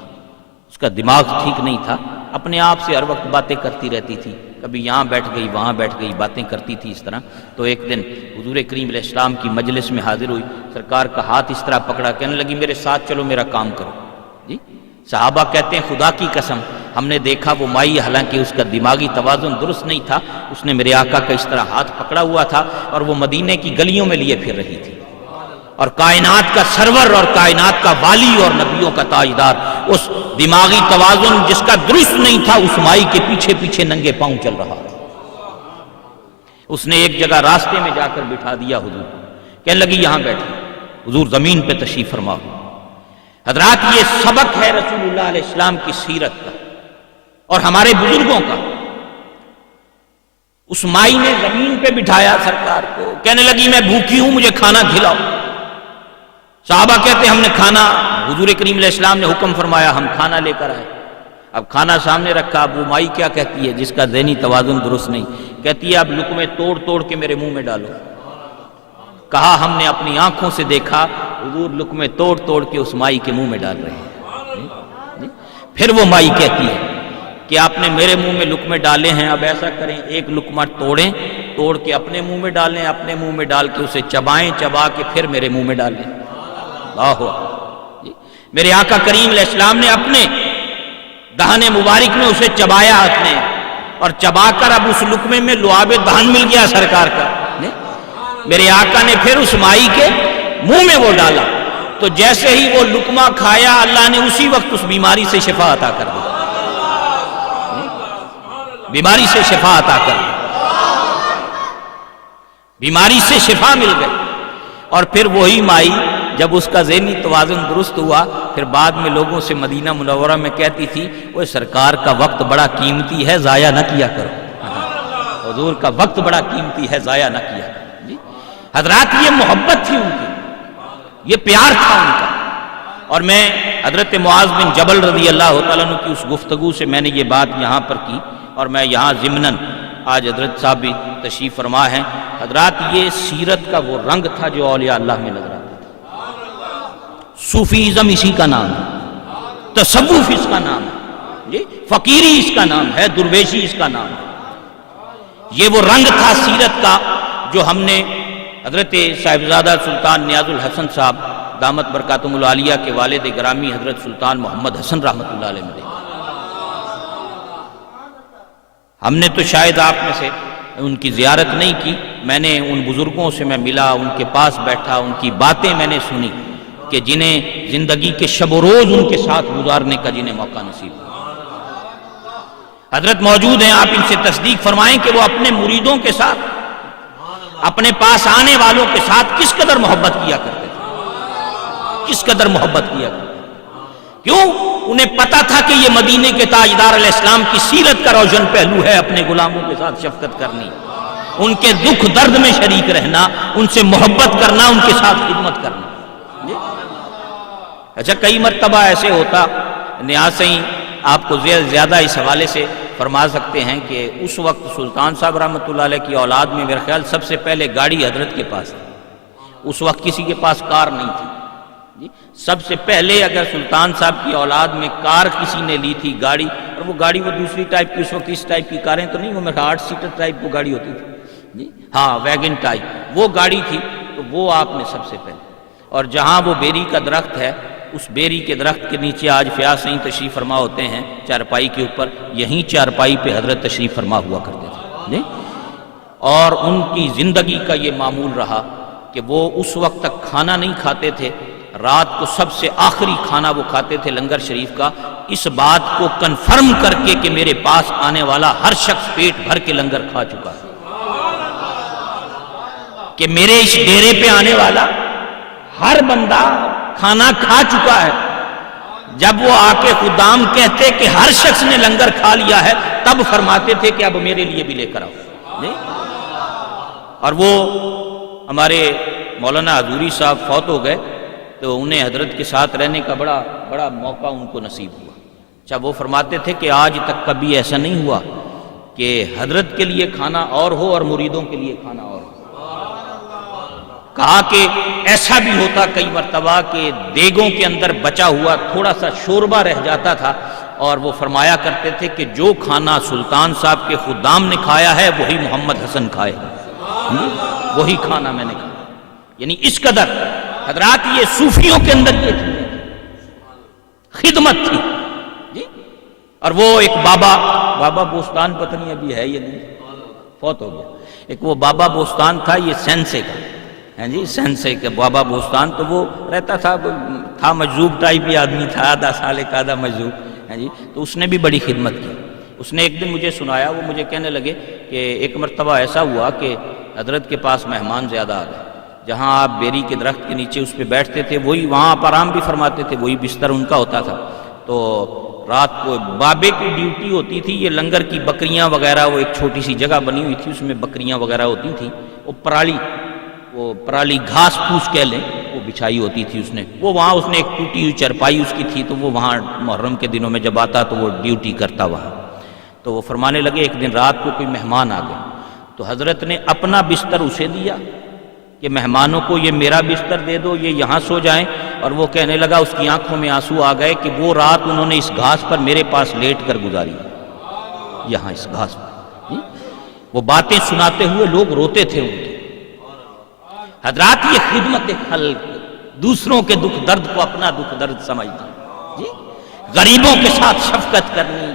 اس کا دماغ ٹھیک نہیں تھا، اپنے آپ سے ہر وقت باتیں کرتی رہتی تھی، کبھی یہاں بیٹھ گئی وہاں بیٹھ گئی، باتیں کرتی تھی اس طرح. تو ایک دن حضور کریم علیہ السلام کی مجلس میں حاضر ہوئی، سرکار کا ہاتھ اس طرح پکڑا، کہنے لگی میرے ساتھ چلو میرا کام کرو. صحابہ کہتے ہیں خدا کی قسم ہم نے دیکھا وہ مائی حالانکہ اس کا دماغی توازن درست نہیں تھا، اس نے میرے آقا کا اس طرح ہاتھ پکڑا ہوا تھا اور وہ مدینے کی گلیوں میں لیے پھر رہی تھی. اور کائنات کا سرور اور کائنات کا والی اور نبیوں کا تاجدار اس دماغی توازن جس کا درست نہیں تھا اس مائی کے پیچھے پیچھے ننگے پاؤں چل رہا تھا. اس نے ایک جگہ راستے میں جا کر بٹھا دیا حضور، کہنے لگی یہاں بیٹھی. حضور زمین پہ تشریف فرما. حضرات یہ سبق ہے رسول اللہ علیہ السلام کی سیرت کا اور ہمارے بزرگوں کا. اس مائی نے زمین پہ بٹھایا سرکار کو، کہنے لگی میں بھوکی ہوں مجھے کھانا کھلاؤ. صحابہ کہتے ہیں ہم نے کھانا، حضور کریم علیہ السلام نے حکم فرمایا ہم کھانا لے کر آئے. اب کھانا سامنے رکھا، اب وہ مائی کیا کہتی ہے جس کا ذہنی توازن درست نہیں، کہتی ہے اب لقمے توڑ توڑ کے میرے منہ میں ڈالو. کہا ہم نے اپنی آنکھوں سے دیکھا حضور لقمے توڑ توڑ کے اس مائی کے منہ میں ڈال رہے ہیں. پھر وہ مائی کہتی ہے کہ آپ نے میرے منہ میں لقمے ڈالے ہیں، اب ایسا کریں ایک لقمہ توڑیں، توڑ کے اپنے منہ میں ڈالیں، اپنے منہ میں ڈال کے اسے چبائیں، چبا کے پھر میرے منہ میں ڈالیں. میرے آقا کریم علیہ السلام نے اپنے دہن مبارک میں اسے چبایا ہاتھ نے اور چبا کر اب اس لقمے میں لعاب دہن مل گیا سرکار کا. میرے آقا نے پھر اس مائی کے منہ میں وہ ڈالا تو جیسے ہی وہ لقمہ کھایا اللہ نے اسی وقت اس بیماری سے شفا عطا کر دی. بیماری سے شفا عطا کر دی، بیماری سے شفا مل گئی. اور پھر وہی مائی جب اس کا ذہنی توازن درست ہوا پھر بعد میں لوگوں سے مدینہ منورہ میں کہتی تھی وہ سرکار کا وقت بڑا قیمتی ہے ضائع نہ کیا کرو. حضور کا وقت بڑا قیمتی ہے ضائع نہ کیا کرو. حضرات یہ محبت تھی ان کی، یہ پیار تھا ان کا. اور میں حضرت معاذ بن جبل رضی اللہ تعالیٰ عنہ کی اس گفتگو سے میں نے یہ بات یہاں پر کی اور میں یہاں ضمناً آج حضرت صاحب بھی تشریف فرما ہیں. حضرات یہ سیرت کا وہ رنگ تھا جو اولیاء اللہ میں نظر آتا تھا. صوفیزم اسی کا نام ہے، تصوف اس کا نام ہے. فقیری اس کا نام ہے، درویشی اس کا نام ہے۔ یہ وہ رنگ تھا سیرت کا جو ہم نے حضرت صاحبزادہ سلطان نیاز الحسن صاحب دامت برکاتہم العالیہ کے والد گرامی حضرت سلطان محمد حسن رحمۃ اللہ علیہ میں دیکھا۔ ہم نے تو شاید آپ میں سے ان کی زیارت نہیں کی، میں نے ان بزرگوں سے میں ملا، ان کے پاس بیٹھا، ان کی باتیں میں نے سنی کہ جنہیں زندگی کے شب و روز ان کے ساتھ گزارنے کا جنہیں موقع نصیب ہوا۔ حضرت موجود ہیں، آپ ان سے تصدیق فرمائیں کہ وہ اپنے مریدوں کے ساتھ، اپنے پاس آنے والوں کے ساتھ کس قدر محبت کیا کرتے تھے، کس قدر محبت کیا کرتے تھے۔ کیوں؟ انہیں پتا تھا کہ یہ مدینے کے تاجدار علیہ السلام کی سیرت کا روشن پہلو ہے، اپنے غلاموں کے ساتھ شفقت کرنی، ان کے دکھ درد میں شریک رہنا، ان سے محبت کرنا، ان کے ساتھ خدمت کرنا۔ اچھا، کئی مرتبہ ایسے ہوتا، نیاز صحیح آپ کو زیادہ اس حوالے سے فرما سکتے ہیں کہ اس وقت سلطان صاحب رحمۃ اللہ علیہ کی اولاد میں میرے خیال سب سے پہلے گاڑی حضرت کے پاس تھی۔ اس وقت کسی کے پاس کار نہیں تھی جی۔ سب سے پہلے اگر سلطان صاحب کی اولاد میں کار کسی نے لی تھی، گاڑی، اور وہ گاڑی وہ دوسری ٹائپ کی، اس وقت اس ٹائپ کی کاریں تو نہیں، وہ میرا 8 سیٹر ٹائپ کو گاڑی ہوتی تھی جی، ہاں ویگن ٹائپ وہ گاڑی تھی، تو وہ آپ نے سب سے پہلے۔ اور جہاں وہ بیری کا درخت ہے، اس بیری کے درخت کے نیچے آج فیاض صحیح تشریف فرما ہوتے ہیں چارپائی کے اوپر، یہیں چارپائی پہ حضرت تشریف فرما ہوا کرتے تھے جی۔ اور ان کی زندگی کا یہ معمول رہا کہ وہ اس وقت تک کھانا نہیں کھاتے تھے، رات کو سب سے آخری کھانا وہ کھاتے تھے لنگر شریف کا، اس بات کو کنفرم کر کے کہ میرے پاس آنے والا ہر شخص پیٹ بھر کے لنگر کھا چکا ہے، کہ میرے اس ڈیرے پہ آنے والا ہر بندہ کھانا کھا چکا ہے۔ جب وہ آ کے خدام کہتے کہ ہر شخص نے لنگر کھا لیا ہے، تب فرماتے تھے کہ اب میرے لیے بھی لے کر آؤ جی۔ اور وہ ہمارے مولانا حضوری صاحب فوت ہو گئے، تو انہیں حضرت کے ساتھ رہنے کا بڑا موقع ان کو نصیب ہوا۔ اچھا، وہ فرماتے تھے کہ آج تک کبھی ایسا نہیں ہوا کہ حضرت کے لیے کھانا اور ہو اور مریدوں کے لیے کھانا اور ہو۔ کہا کہ ایسا بھی ہوتا کئی مرتبہ کہ دیگوں کے اندر بچا ہوا تھوڑا سا شوربہ رہ جاتا تھا، اور وہ فرمایا کرتے تھے کہ جو کھانا سلطان صاحب کے خدام نے کھایا ہے وہی محمد حسن کھائے گا، وہی کھانا میں نے کھایا۔ یعنی اس قدر حضرات یہ صوفیوں کے اندر یہ تھی، خدمت تھی جی۔ اور وہ ایک بابا بوستان، پتہ نہیں ابھی ہے یہ نہیں، فوت ہو گیا، ایک وہ بابا بوستان تھا، یہ سینسے کا ہیں جی، سینسے کا بابا بوستان، تو وہ رہتا تھا مجذوب ٹائپ ہی آدمی تھا، آدھا سالک آدھا مجذوب ہیں جی۔ تو اس نے بھی بڑی خدمت کی۔ اس نے ایک دن مجھے سنایا، وہ مجھے کہنے لگے کہ ایک مرتبہ ایسا ہوا کہ حضرت کے پاس مہمان زیادہ آ گئے، جہاں آپ بیری کے درخت کے نیچے اس پہ بیٹھتے تھے، وہی وہاں آپ آرام بھی فرماتے تھے، وہی بستر ان کا ہوتا تھا۔ تو رات کو بابے کی ڈیوٹی ہوتی تھی، یہ لنگر کی بکریاں وغیرہ، وہ ایک چھوٹی سی جگہ بنی ہوئی تھی، اس میں بکریاں وغیرہ ہوتی تھیں، وہ پرالی گھاس پھوس کہہ لیں، وہ بچھائی ہوتی تھی اس نے، وہ وہاں اس نے ایک ٹوٹی ہوئی چرپائی اس کی تھی، تو وہ وہاں محرم کے دنوں میں جب آتا تو وہ ڈیوٹی کرتا وہاں۔ تو وہ فرمانے لگے ایک دن رات کو کوئی مہمان آ گئے، تو حضرت نے اپنا بستر اسے دیا کہ مہمانوں کو یہ میرا بستر دے دو، یہ یہاں سو جائیں۔ اور وہ کہنے لگا، اس کی آنکھوں میں آنسو آ گئے کہ وہ رات انہوں نے اس گھاس پر میرے پاس لیٹ کر گزاری، یہاں اس گھاس پر جی۔ وہ باتیں سناتے ہوئے لوگ روتے تھے ان کے۔ حضرات یہ خدمت خلق، دوسروں کے دکھ درد کو اپنا دکھ درد سمجھنا جی، غریبوں کے ساتھ شفقت کرنی،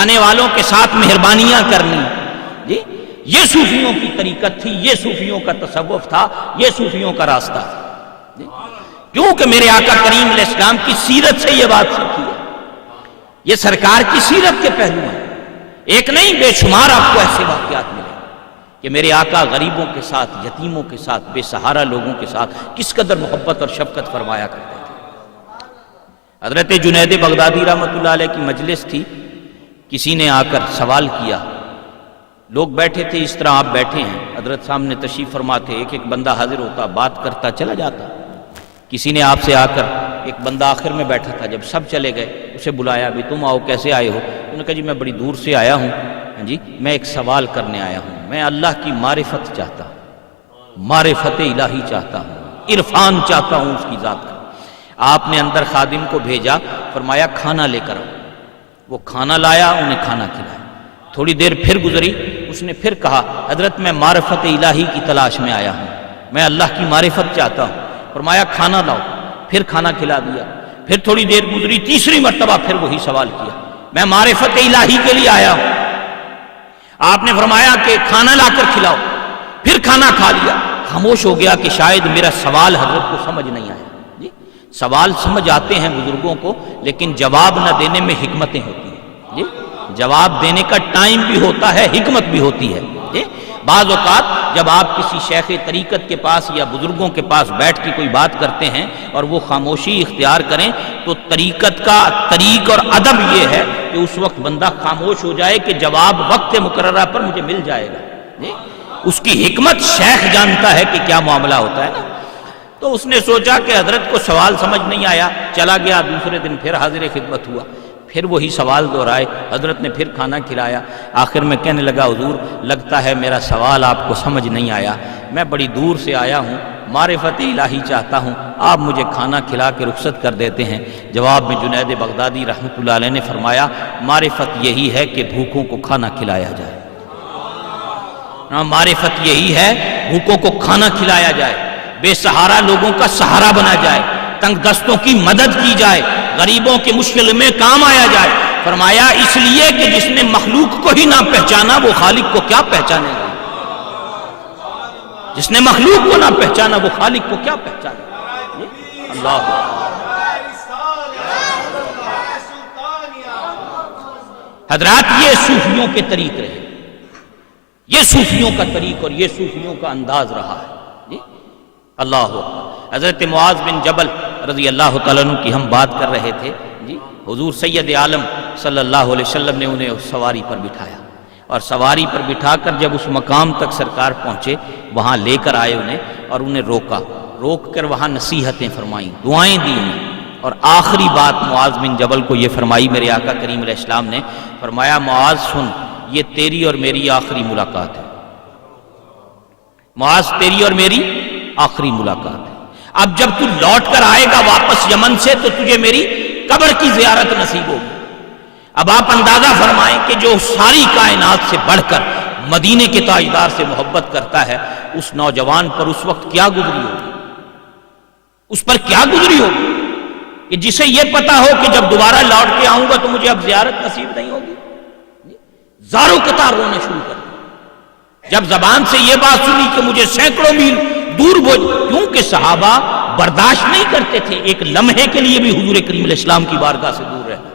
آنے والوں کے ساتھ مہربانیاں کرنی جی، یہ صوفیوں کی طریقت تھی، یہ صوفیوں کا تصوف تھا، یہ صوفیوں کا راستہ تھا جی۔ کیونکہ میرے آقا کریم علیہ السلام کی سیرت سے یہ بات سیکھی ہے، یہ سرکار کی سیرت کے پہلو ہیں، ایک نہیں بے شمار آپ کو ایسے واقعات ملے کہ میرے آقا غریبوں کے ساتھ، یتیموں کے ساتھ، بے سہارا لوگوں کے ساتھ کس قدر محبت اور شفقت فرمایا کرتے تھے۔ حضرت جنید بغدادی رحمۃ اللہ علیہ کی مجلس تھی، کسی نے آ کر سوال کیا، لوگ بیٹھے تھے اس طرح آپ بیٹھے ہیں، حضرت سامنے تشریف فرماتے، ایک ایک بندہ حاضر ہوتا، بات کرتا چلا جاتا۔ کسی نے آپ سے آ کر، ایک بندہ آخر میں بیٹھا تھا، جب سب چلے گئے اسے بلایا، بھی تم آؤ، کیسے آئے ہو؟ انہوں نے کہا جی میں بڑی دور سے آیا ہوں جی، میں ایک سوال کرنے آیا ہوں، میں اللہ کی معرفت چاہتا ہوں، معرفت الہی چاہتا ہوں، عرفان چاہتا ہوں اس کی ذات کا۔ آپ نے اندر خادم کو بھیجا، فرمایا کھانا لے کر آؤ وہ کھانا لایا، انہیں کھانا کھلایا۔ تھوڑی دیر پھر گزری، اس نے پھر کہا حضرت میں معرفت الہی کی تلاش میں آیا ہوں، میں اللہ کی معرفت چاہتا ہوں۔ فرمایا کھانا لاؤ، پھر کھانا کھلا دیا۔ پھر تھوڑی دیر گزری، تیسری مرتبہ پھر وہی سوال کیا، میں معرفت الہی کے لیے آیا ہوں۔ آپ نے فرمایا کہ کھانا لا کر کھلاؤ، پھر کھانا کھا لیا۔ خاموش ہو گیا کہ شاید میرا سوال حضرت کو سمجھ نہیں آیا۔ جی سوال سمجھ آتے ہیں بزرگوں کو، لیکن جواب نہ دینے میں حکمتیں ہوتی ہیں۔ جی جواب دینے کا ٹائم بھی ہوتا ہے، حکمت بھی ہوتی ہے۔ جی بعض اوقات جب آپ کسی شیخ طریقت کے پاس یا بزرگوں کے پاس بیٹھ کے کوئی بات کرتے ہیں اور وہ خاموشی اختیار کریں، تو طریقت کا طریق اور ادب یہ ہے کہ اس وقت بندہ خاموش ہو جائے کہ جواب وقت مقررہ پر مجھے مل جائے گا۔ جی اس کی حکمت شیخ جانتا ہے کہ کیا معاملہ ہوتا ہے نا۔ تو اس نے سوچا کہ حضرت کو سوال سمجھ نہیں آیا، چلا گیا۔ دوسرے دن پھر حاضر خدمت ہوا، پھر وہی سوال دہرائے۔ حضرت نے پھر کھانا کھلایا۔ آخر میں کہنے لگا حضور لگتا ہے میرا سوال آپ کو سمجھ نہیں آیا، میں بڑی دور سے آیا ہوں، معرفت الہی چاہتا ہوں، آپ مجھے کھانا کھلا کے رخصت کر دیتے ہیں۔ جواب میں جنید بغدادی رحمۃ اللہ علیہ نے فرمایا معرفت یہی ہے کہ بھوکوں کو کھانا کھلایا جائے۔ معرفت یہی ہے بھوکوں کو کھانا کھلایا جائے، بے سہارا لوگوں کا سہارا بنا جائے، تنگ دستوں کی مدد کی جائے، غریبوں کے مشکل میں کام آیا جائے۔ فرمایا اس لیے کہ جس نے مخلوق کو ہی نہ پہچانا وہ خالق کو کیا پہچانے گا؟ جس نے مخلوق کو نہ پہچانا وہ خالق کو کیا پہچانے گا؟ اللہ حضرات، یہ صوفیوں کے طریق رہے، یہ صوفیوں کا طریق اور یہ صوفیوں کا انداز رہا ہے۔ جی اللہ اکبر۔ حضرت معاذ بن جبل رضی اللہ تعالیٰ عنہ کی ہم بات کر رہے تھے۔ جی حضور سید عالم صلی اللہ علیہ وسلم نے انہیں اس سواری پر بٹھایا، اور سواری پر بٹھا کر جب اس مقام تک سرکار پہنچے وہاں لے کر آئے انہیں، اور انہیں روک کر وہاں نصیحتیں فرمائیں، دعائیں دی انہیں، اور آخری بات معاذ بن جبل کو یہ فرمائی میرے آقا کریم علیہ السلام نے، فرمایا معاذ سن، یہ تیری اور میری آخری ملاقات ہے۔ معاذ تیری اور میری آخری ملاقات ہے۔ اب جب تو لوٹ کر آئے گا واپس یمن سے تو تجھے میری قبر کی زیارت نصیب ہوگی۔ اب آپ اندازہ فرمائیں کہ جو ساری کائنات سے بڑھ کر مدینے کے تاجدار سے محبت کرتا ہے، اس نوجوان پر اس وقت کیا گزری ہوگی، اس پر کیا گزری ہوگی کہ جسے یہ پتا ہو کہ جب دوبارہ لوٹ کے آؤں گا تو مجھے اب زیارت نصیب نہیں ہوگی۔ زاروں قطار رونے شروع کر دیا جب زبان سے یہ بات سنی کہ مجھے سینکڑوں میل دور کیونکہ صحابہ برداشت نہیں کرتے تھے ایک لمحے کے لیے بھی حضور کریم علیہ السلام کی بارگاہ سے دور رہنا،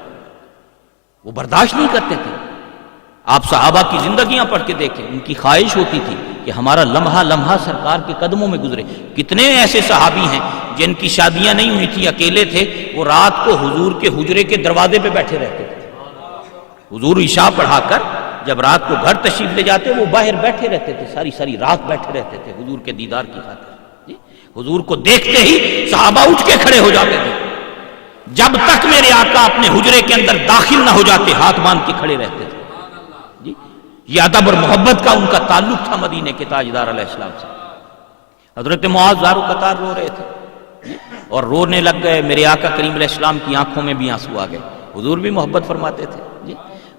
وہ برداشت نہیں کرتے تھے۔ آپ صحابہ کی زندگیاں پڑھ کے دیکھیں، ان کی خواہش ہوتی تھی کہ ہمارا لمحہ لمحہ سرکار کے قدموں میں گزرے۔ کتنے ایسے صحابی ہیں جن کی شادیاں نہیں ہوئی تھی، اکیلے تھے، وہ رات کو حضور کے حجرے کے دروازے پہ بیٹھے رہتے تھے۔ حضور عشاء پڑھا کر جب رات کو گھر تشریف لے جاتے وہ باہر بیٹھے رہتے تھے، ساری رات بیٹھے رہتے تھے حضور کے دیدار کی خاطر۔ جی حضور کو دیکھتے ہی صحابہ اٹھ کے کھڑے ہو جاتے تھے، جب تک میرے آقا اپنے حجرے کے اندر داخل نہ ہو جاتے ہاتھ باندھ کے کھڑے رہتے تھے۔ جی یہ ادب اور محبت کا ان کا تعلق تھا مدینے کے تاجدار علیہ السلام سے۔ حضرت معاذ زارو قطار رو رہے تھے اور رونے لگ گئے، میرے آقا کریم علیہ السلام کی آنکھوں میں بھی آنسو آ گئے۔ حضور بھی محبت فرماتے تھے، جی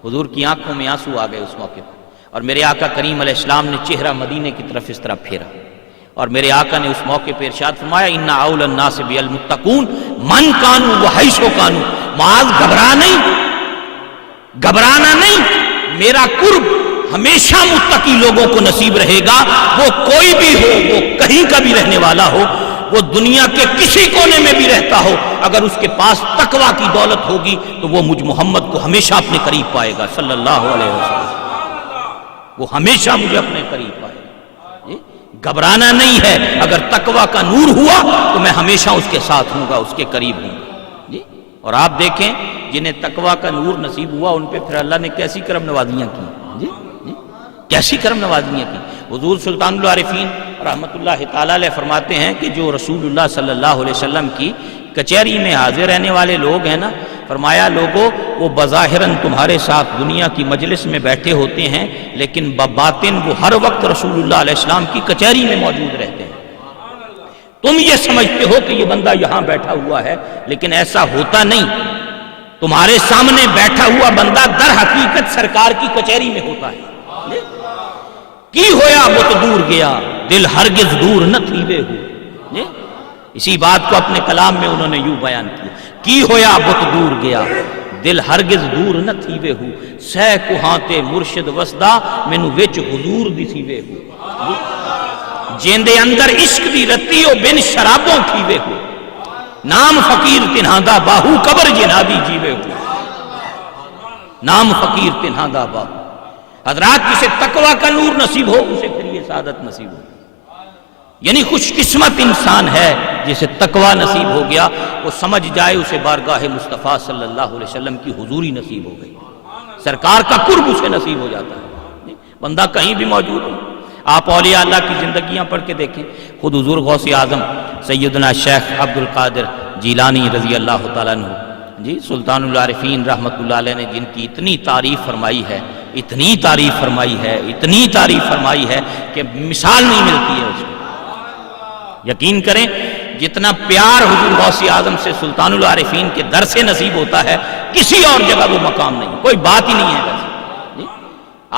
حضور کی آنکھوں میں آنسو آ گئے اس موقع پر، اور میرے آقا کریم علیہ السلام نے چہرہ مدینے کی طرف اس طرح پھیرا، اور میرے آقا نے اس موقع پہ ارشاد فرمایا ان اول الناس بالمتقون من کانوا وحیث کانوا۔ معاذ گھبرانا نہیں، میرا قرب ہمیشہ متقی لوگوں کو نصیب رہے گا، وہ کوئی بھی ہو، وہ کہیں کا بھی رہنے والا ہو، وہ دنیا کے کسی کونے میں بھی رہتا ہو، اگر اس کے پاس تقویٰ کی دولت ہوگی تو وہ مجھ محمد کو ہمیشہ اپنے قریب پائے گا صلی اللہ علیہ وسلم، وہ ہمیشہ مجھے اپنے قریب پائے گا۔ گھبرانا نہیں ہے، اگر تقویٰ کا نور ہوا تو میں ہمیشہ اس کے ساتھ ہوں گا، اس کے قریب ہوں گا۔ جی اور آپ دیکھیں جنہیں تقویٰ کا نور نصیب ہوا ان پہ پھر اللہ نے کیسی کرم نوازیاں کی، جی کیسی کرم نوازیاں کی۔ حضور سلطان العارفین رحمت اللہ تعالیٰ علیہ فرماتے ہیں کہ جو رسول اللہ صلی اللہ علیہ وسلم کی کچہری میں حاضر رہنے والے لوگ ہیں نا، فرمایا لوگوں وہ بظاہراً تمہارے ساتھ دنیا کی مجلس میں بیٹھے ہوتے ہیں، لیکن بباطن وہ ہر وقت رسول اللہ علیہ السلام کی کچہری میں موجود رہتے ہیں۔ تم یہ سمجھتے ہو کہ یہ بندہ یہاں بیٹھا ہوا ہے، لیکن ایسا ہوتا نہیں۔ تمہارے سامنے بیٹھا ہوا بندہ در حقیقت سرکار کی کچہری میں ہوتا ہے. کی ہویا بت دور گیا دل ہرگز دور نہ تھیوے ہو. اسی بات کو اپنے کلام میں انہوں نے یوں بیان کیا. کی ہویا بت دور گیا دل ہرگز دور نہ تھیوے ہو. سہ کوہاں مرشد وسدا مینوں وچ حضور دی تھیوے ہو. جیندے اندر عشق دی رتی او بن شرابوں تھیوے ہو. نام فقیر تنہاں باہو قبر جنابی جیوے ہو. نام فقیر تنہاں باہو. حضرات جسے تقوی کا نور نصیب ہو اسے پھر یہ سعادت نصیب ہو. یعنی خوش قسمت انسان ہے جسے تقوی نصیب ہو گیا. وہ سمجھ جائے اسے بارگاہ مصطفیٰ صلی اللہ علیہ وسلم کی حضوری نصیب ہو گئی. سرکار کا قرب اسے نصیب ہو جاتا ہے. بندہ کہیں بھی موجود ہو. آپ اولیاء اللہ کی زندگیاں پڑھ کے دیکھیں. خود حضور غوث اعظم سیدنا شیخ عبد القادر جیلانی رضی اللہ تعالیٰ عنہ جی سلطان العارفین رحمۃ اللہ علیہ نے جن کی اتنی تعریف فرمائی ہے اتنی تعریف فرمائی ہے اتنی تعریف فرمائی ہے کہ مثال نہیں ملتی ہے اس کو. یقین کریں جتنا پیار حضور غوث اعظم سے سلطان العارفین کے در سے نصیب ہوتا ہے کسی اور جگہ وہ مقام نہیں. کوئی بات ہی نہیں ہے ویسے.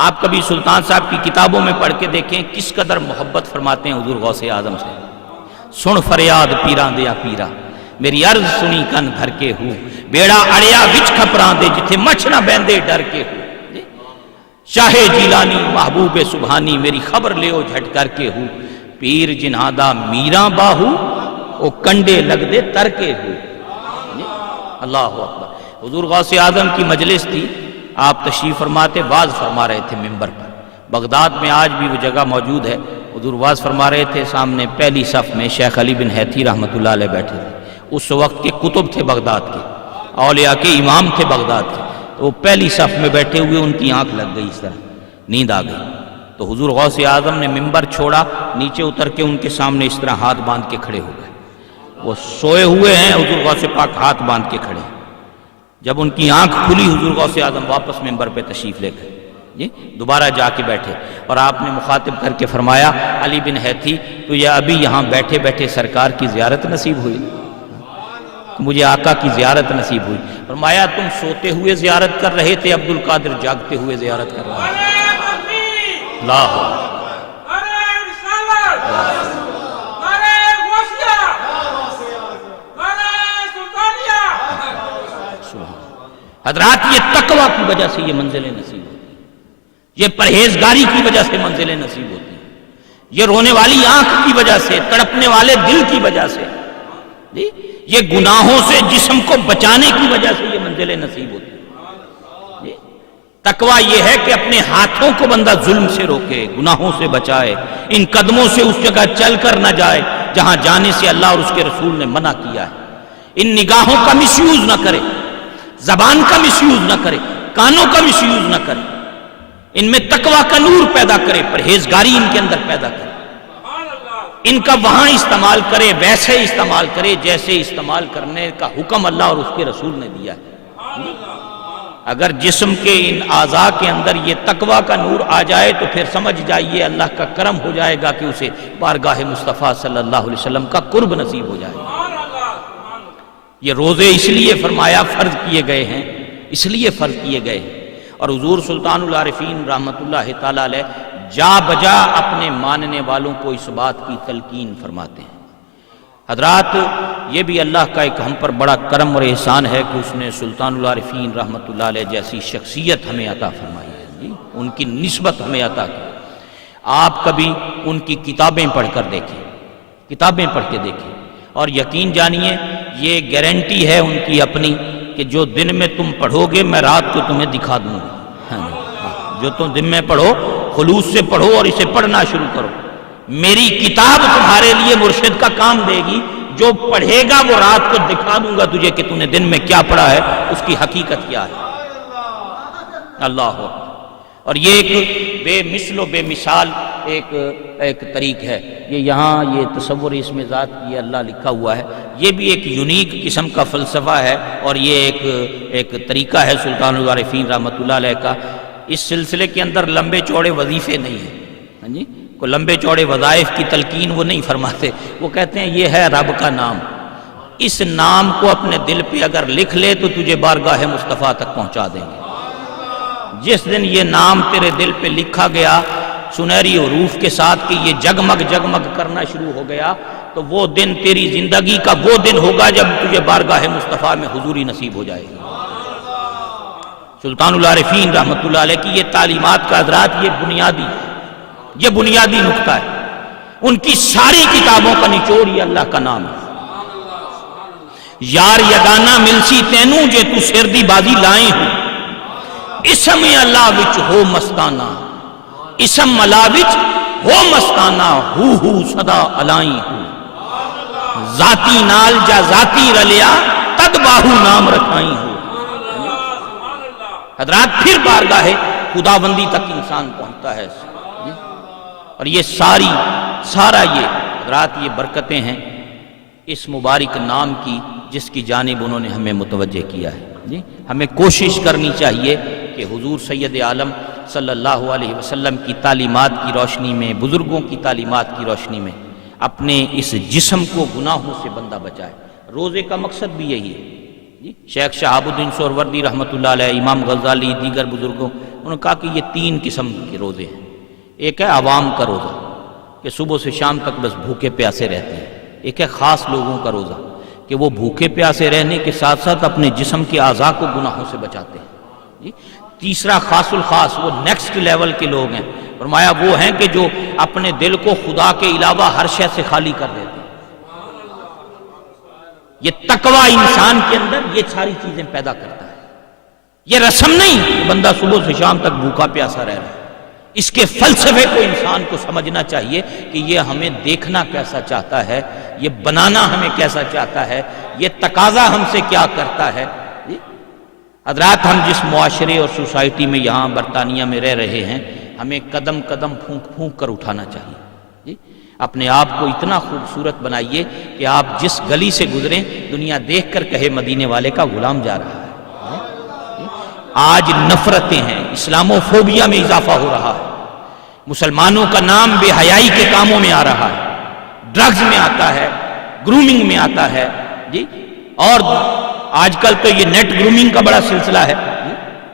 آپ کبھی سلطان صاحب کی کتابوں میں پڑھ کے دیکھیں کس قدر محبت فرماتے ہیں حضور غوث اعظم سے. سن فریاد پیران دیا پیرا میری عرض سنی کن بھر کے ہوں بیڑا اڑیا وچ کھپران دے جتھے مچھ نہ بیندے ڈر کے ہوں. شاہ جیلانی محبوب سبحانی میری خبر لیو جھٹ کر کے ہوں. پیر جنہاں دا میراں باہو او کنڈے لگ دے تر کے ہوں. اللہ اکبر. حضور غوث اعظم کی مجلس تھی. آپ تشریف فرماتے واز فرما رہے تھے ممبر پر. بغداد میں آج بھی وہ جگہ موجود ہے. حضور واز فرما رہے تھے. سامنے پہلی صف میں شیخ علی بن حیثی رحمۃ اللہ علیہ بیٹھے تھے. اس وقت کے کتب تھے بغداد کے اولیاء کے امام تھے بغداد کے. تو وہ پہلی صف میں بیٹھے ہوئے ان کی آنکھ لگ گئی اس طرح نیند آ گئی. تو حضور غوث اعظم نے ممبر چھوڑا نیچے اتر کے ان کے سامنے اس طرح ہاتھ باندھ کے کھڑے ہو گئے. وہ سوئے ہوئے ہیں حضور غوث پاک ہاتھ باندھ کے کھڑے. جب ان کی آنکھ کھلی حضور غوث اعظم واپس ممبر پہ تشریف لے گئے جی دوبارہ جا کے بیٹھے اور آپ نے مخاطب کر کے فرمایا علی بن حیثی تو یہ ابھی یہاں بیٹھے بیٹھے سرکار کی زیارت نصیب ہوئی. مجھے آقا کی زیارت نصیب ہوئی. فرمایا تم سوتے ہوئے زیارت کر رہے تھے عبد القادر جاگتے ہوئے زیارت کر رہا ہے. اللہ حضرات یہ تقوی کی وجہ سے یہ منزلیں نصیب ہوتی ہیں. یہ پرہیزگاری کی وجہ سے منزلیں نصیب ہوتی ہیں. یہ رونے والی آنکھ کی وجہ سے تڑپنے والے دل کی وجہ سے یہ گناہوں سے جسم کو بچانے کی وجہ سے یہ منزلیں نصیب ہوتی ہیں. تقوی یہ ہے کہ اپنے ہاتھوں کو بندہ ظلم سے روکے گناہوں سے بچائے. ان قدموں سے اس جگہ چل کر نہ جائے جہاں جانے سے اللہ اور اس کے رسول نے منع کیا ہے. ان نگاہوں کا مس یوز نہ کرے زبان کا مس یوز نہ کرے کانوں کا مس یوز نہ کرے. ان میں تقوی کا نور پیدا کرے پرہیزگاری ان کے اندر پیدا کرے. ان کا وہاں استعمال کرے ویسے استعمال کرے جیسے استعمال کرنے کا حکم اللہ اور اس کے رسول نے دیا ہے. اگر جسم کے ان اعضاء کے اندر یہ تقوی کا نور آ جائے تو پھر سمجھ جائیے اللہ کا کرم ہو جائے گا کہ اسے بارگاہ مصطفیٰ صلی اللہ علیہ وسلم کا قرب نصیب ہو جائے گا. یہ روزے اس لیے فرمایا فرض کیے گئے ہیں اس لیے فرض کیے گئے ہیں. اور حضور سلطان العارفین رحمۃ اللہ تعالی علیہ جا بجا اپنے ماننے والوں کو اس بات کی تلقین فرماتے ہیں. حضرات یہ بھی اللہ کا ایک ہم پر بڑا کرم اور احسان ہے کہ اس نے سلطان العارفین رحمۃ اللہ علیہ جیسی شخصیت ہمیں عطا فرمائی ہے جی ان کی نسبت ہمیں عطا کی. آپ کبھی ان کی کتابیں پڑھ کر دیکھیں کتابیں پڑھ کے دیکھیں اور یقین جانیے یہ گارنٹی ہے ان کی اپنی کہ جو دن میں تم پڑھو گے میں رات کو تمہیں دکھا دوں گا. جو تم دن میں پڑھو خلوص سے پڑھو اور اسے پڑھنا شروع کرو. میری کتاب تمہارے لیے مرشد کا کام دے گی. جو پڑھے گا وہ رات کو دکھا دوں گا تجھے کہ تم نے دن میں کیا پڑھا ہے اس کی حقیقت کیا ہے. اللہ اکبر. اور یہ ایک بے مثل و بے مثال ایک طریق ہے. یہ یہاں یہ تصور اس میں ذات یہ اللہ لکھا ہوا ہے. یہ بھی ایک یونیک قسم کا فلسفہ ہے اور یہ ایک طریقہ ہے سلطان العارفین رحمۃ اللہ علیہ کا. اس سلسلے کے اندر لمبے چوڑے وظیفے نہیں ہیں. ہاں جی کوئی لمبے چوڑے وظائف کی تلقین وہ نہیں فرماتے. وہ کہتے ہیں یہ ہے رب کا نام اس نام کو اپنے دل پہ اگر لکھ لے تو تجھے بارگاہ مصطفیٰ تک پہنچا دیں گے۔ جس دن یہ نام تیرے دل پہ لکھا گیا سنہری حروف کے ساتھ کہ یہ جگمگ جگمگ کرنا شروع ہو گیا، تو وہ دن تیری زندگی کا وہ دن ہوگا جب تجھے بارگاہ مصطفیٰ میں حضوری نصیب ہو جائے گی۔ سلطان العارفین رحمت اللہ علیہ کی یہ تعلیمات کا حضرات یہ بنیادی نقطہ ہے۔ ان کی ساری کتابوں کا نچوڑ یہ اللہ کا نام ہے۔ یار یگانا ملسی تینوں جے تو سردی بازی لائیں ہو، اسم اللہ وچ ہو مستانہ، اسم ملا وچ ہو مستانہ، ہو صدا علائیں ہو، ذاتی نال جا ذاتی رلیا تد باہو نام رکھائیں ہو۔ حضرات پھر بارگاہ خداوندی تک انسان پہنچتا ہے، اور یہ سارا یہ حضرات یہ برکتیں ہیں اس مبارک نام کی جس کی جانب انہوں نے ہمیں متوجہ کیا ہے۔ ہمیں کوشش کرنی چاہیے کہ حضور سید عالم صلی اللہ علیہ وسلم کی تعلیمات کی روشنی میں، بزرگوں کی تعلیمات کی روشنی میں اپنے اس جسم کو گناہوں سے بندہ بچائے۔ روزے کا مقصد بھی یہی ہے۔ شیخ شہاب الدین سہروردی رحمۃ اللہ علیہ، امام غزالی، دیگر بزرگوں، انہوں نے کہا کہ یہ 3 قسم کے روزے ہیں۔ ایک ہے عوام کا روزہ کہ صبح سے شام تک بس بھوکے پیاسے رہتے ہیں۔ ایک ہے خاص لوگوں کا روزہ کہ وہ بھوکے پیاسے رہنے کے ساتھ ساتھ اپنے جسم کے اعضاء کو گناہوں سے بچاتے ہیں۔ تیسرا خاص الخاص، وہ نیکسٹ لیول کے لوگ ہیں۔ فرمایا وہ ہیں کہ جو اپنے دل کو خدا کے علاوہ ہر شے سے خالی کر دیتے ہیں۔ یہ تقوی انسان کے اندر یہ ساری چیزیں پیدا کرتا ہے۔ یہ رسم نہیں کہ بندہ صبح سے شام تک بھوکا پیاسا رہ رہا ہے۔ اس کے فلسفے کو انسان کو سمجھنا چاہیے کہ یہ ہمیں دیکھنا کیسا چاہتا ہے، یہ بنانا ہمیں کیسا چاہتا ہے، یہ تقاضا ہم سے کیا کرتا ہے۔ حضرات ہم جس معاشرے اور سوسائٹی میں یہاں برطانیہ میں رہ رہے ہیں، ہمیں قدم قدم پھونک پھونک کر اٹھانا چاہیے۔ اپنے آپ کو اتنا خوبصورت بنائیے کہ آپ جس گلی سے گزریں دنیا دیکھ کر کہے مدینے والے کا غلام جا رہا ہے۔ آج نفرتیں ہیں، اسلاموفوبیا میں اضافہ ہو رہا ہے، مسلمانوں کا نام بے حیائی کے کاموں میں آ رہا ہے، ڈرگز میں آتا ہے، گرومنگ میں آتا ہے، اور آج کل تو یہ نیٹ گرومنگ کا بڑا سلسلہ ہے۔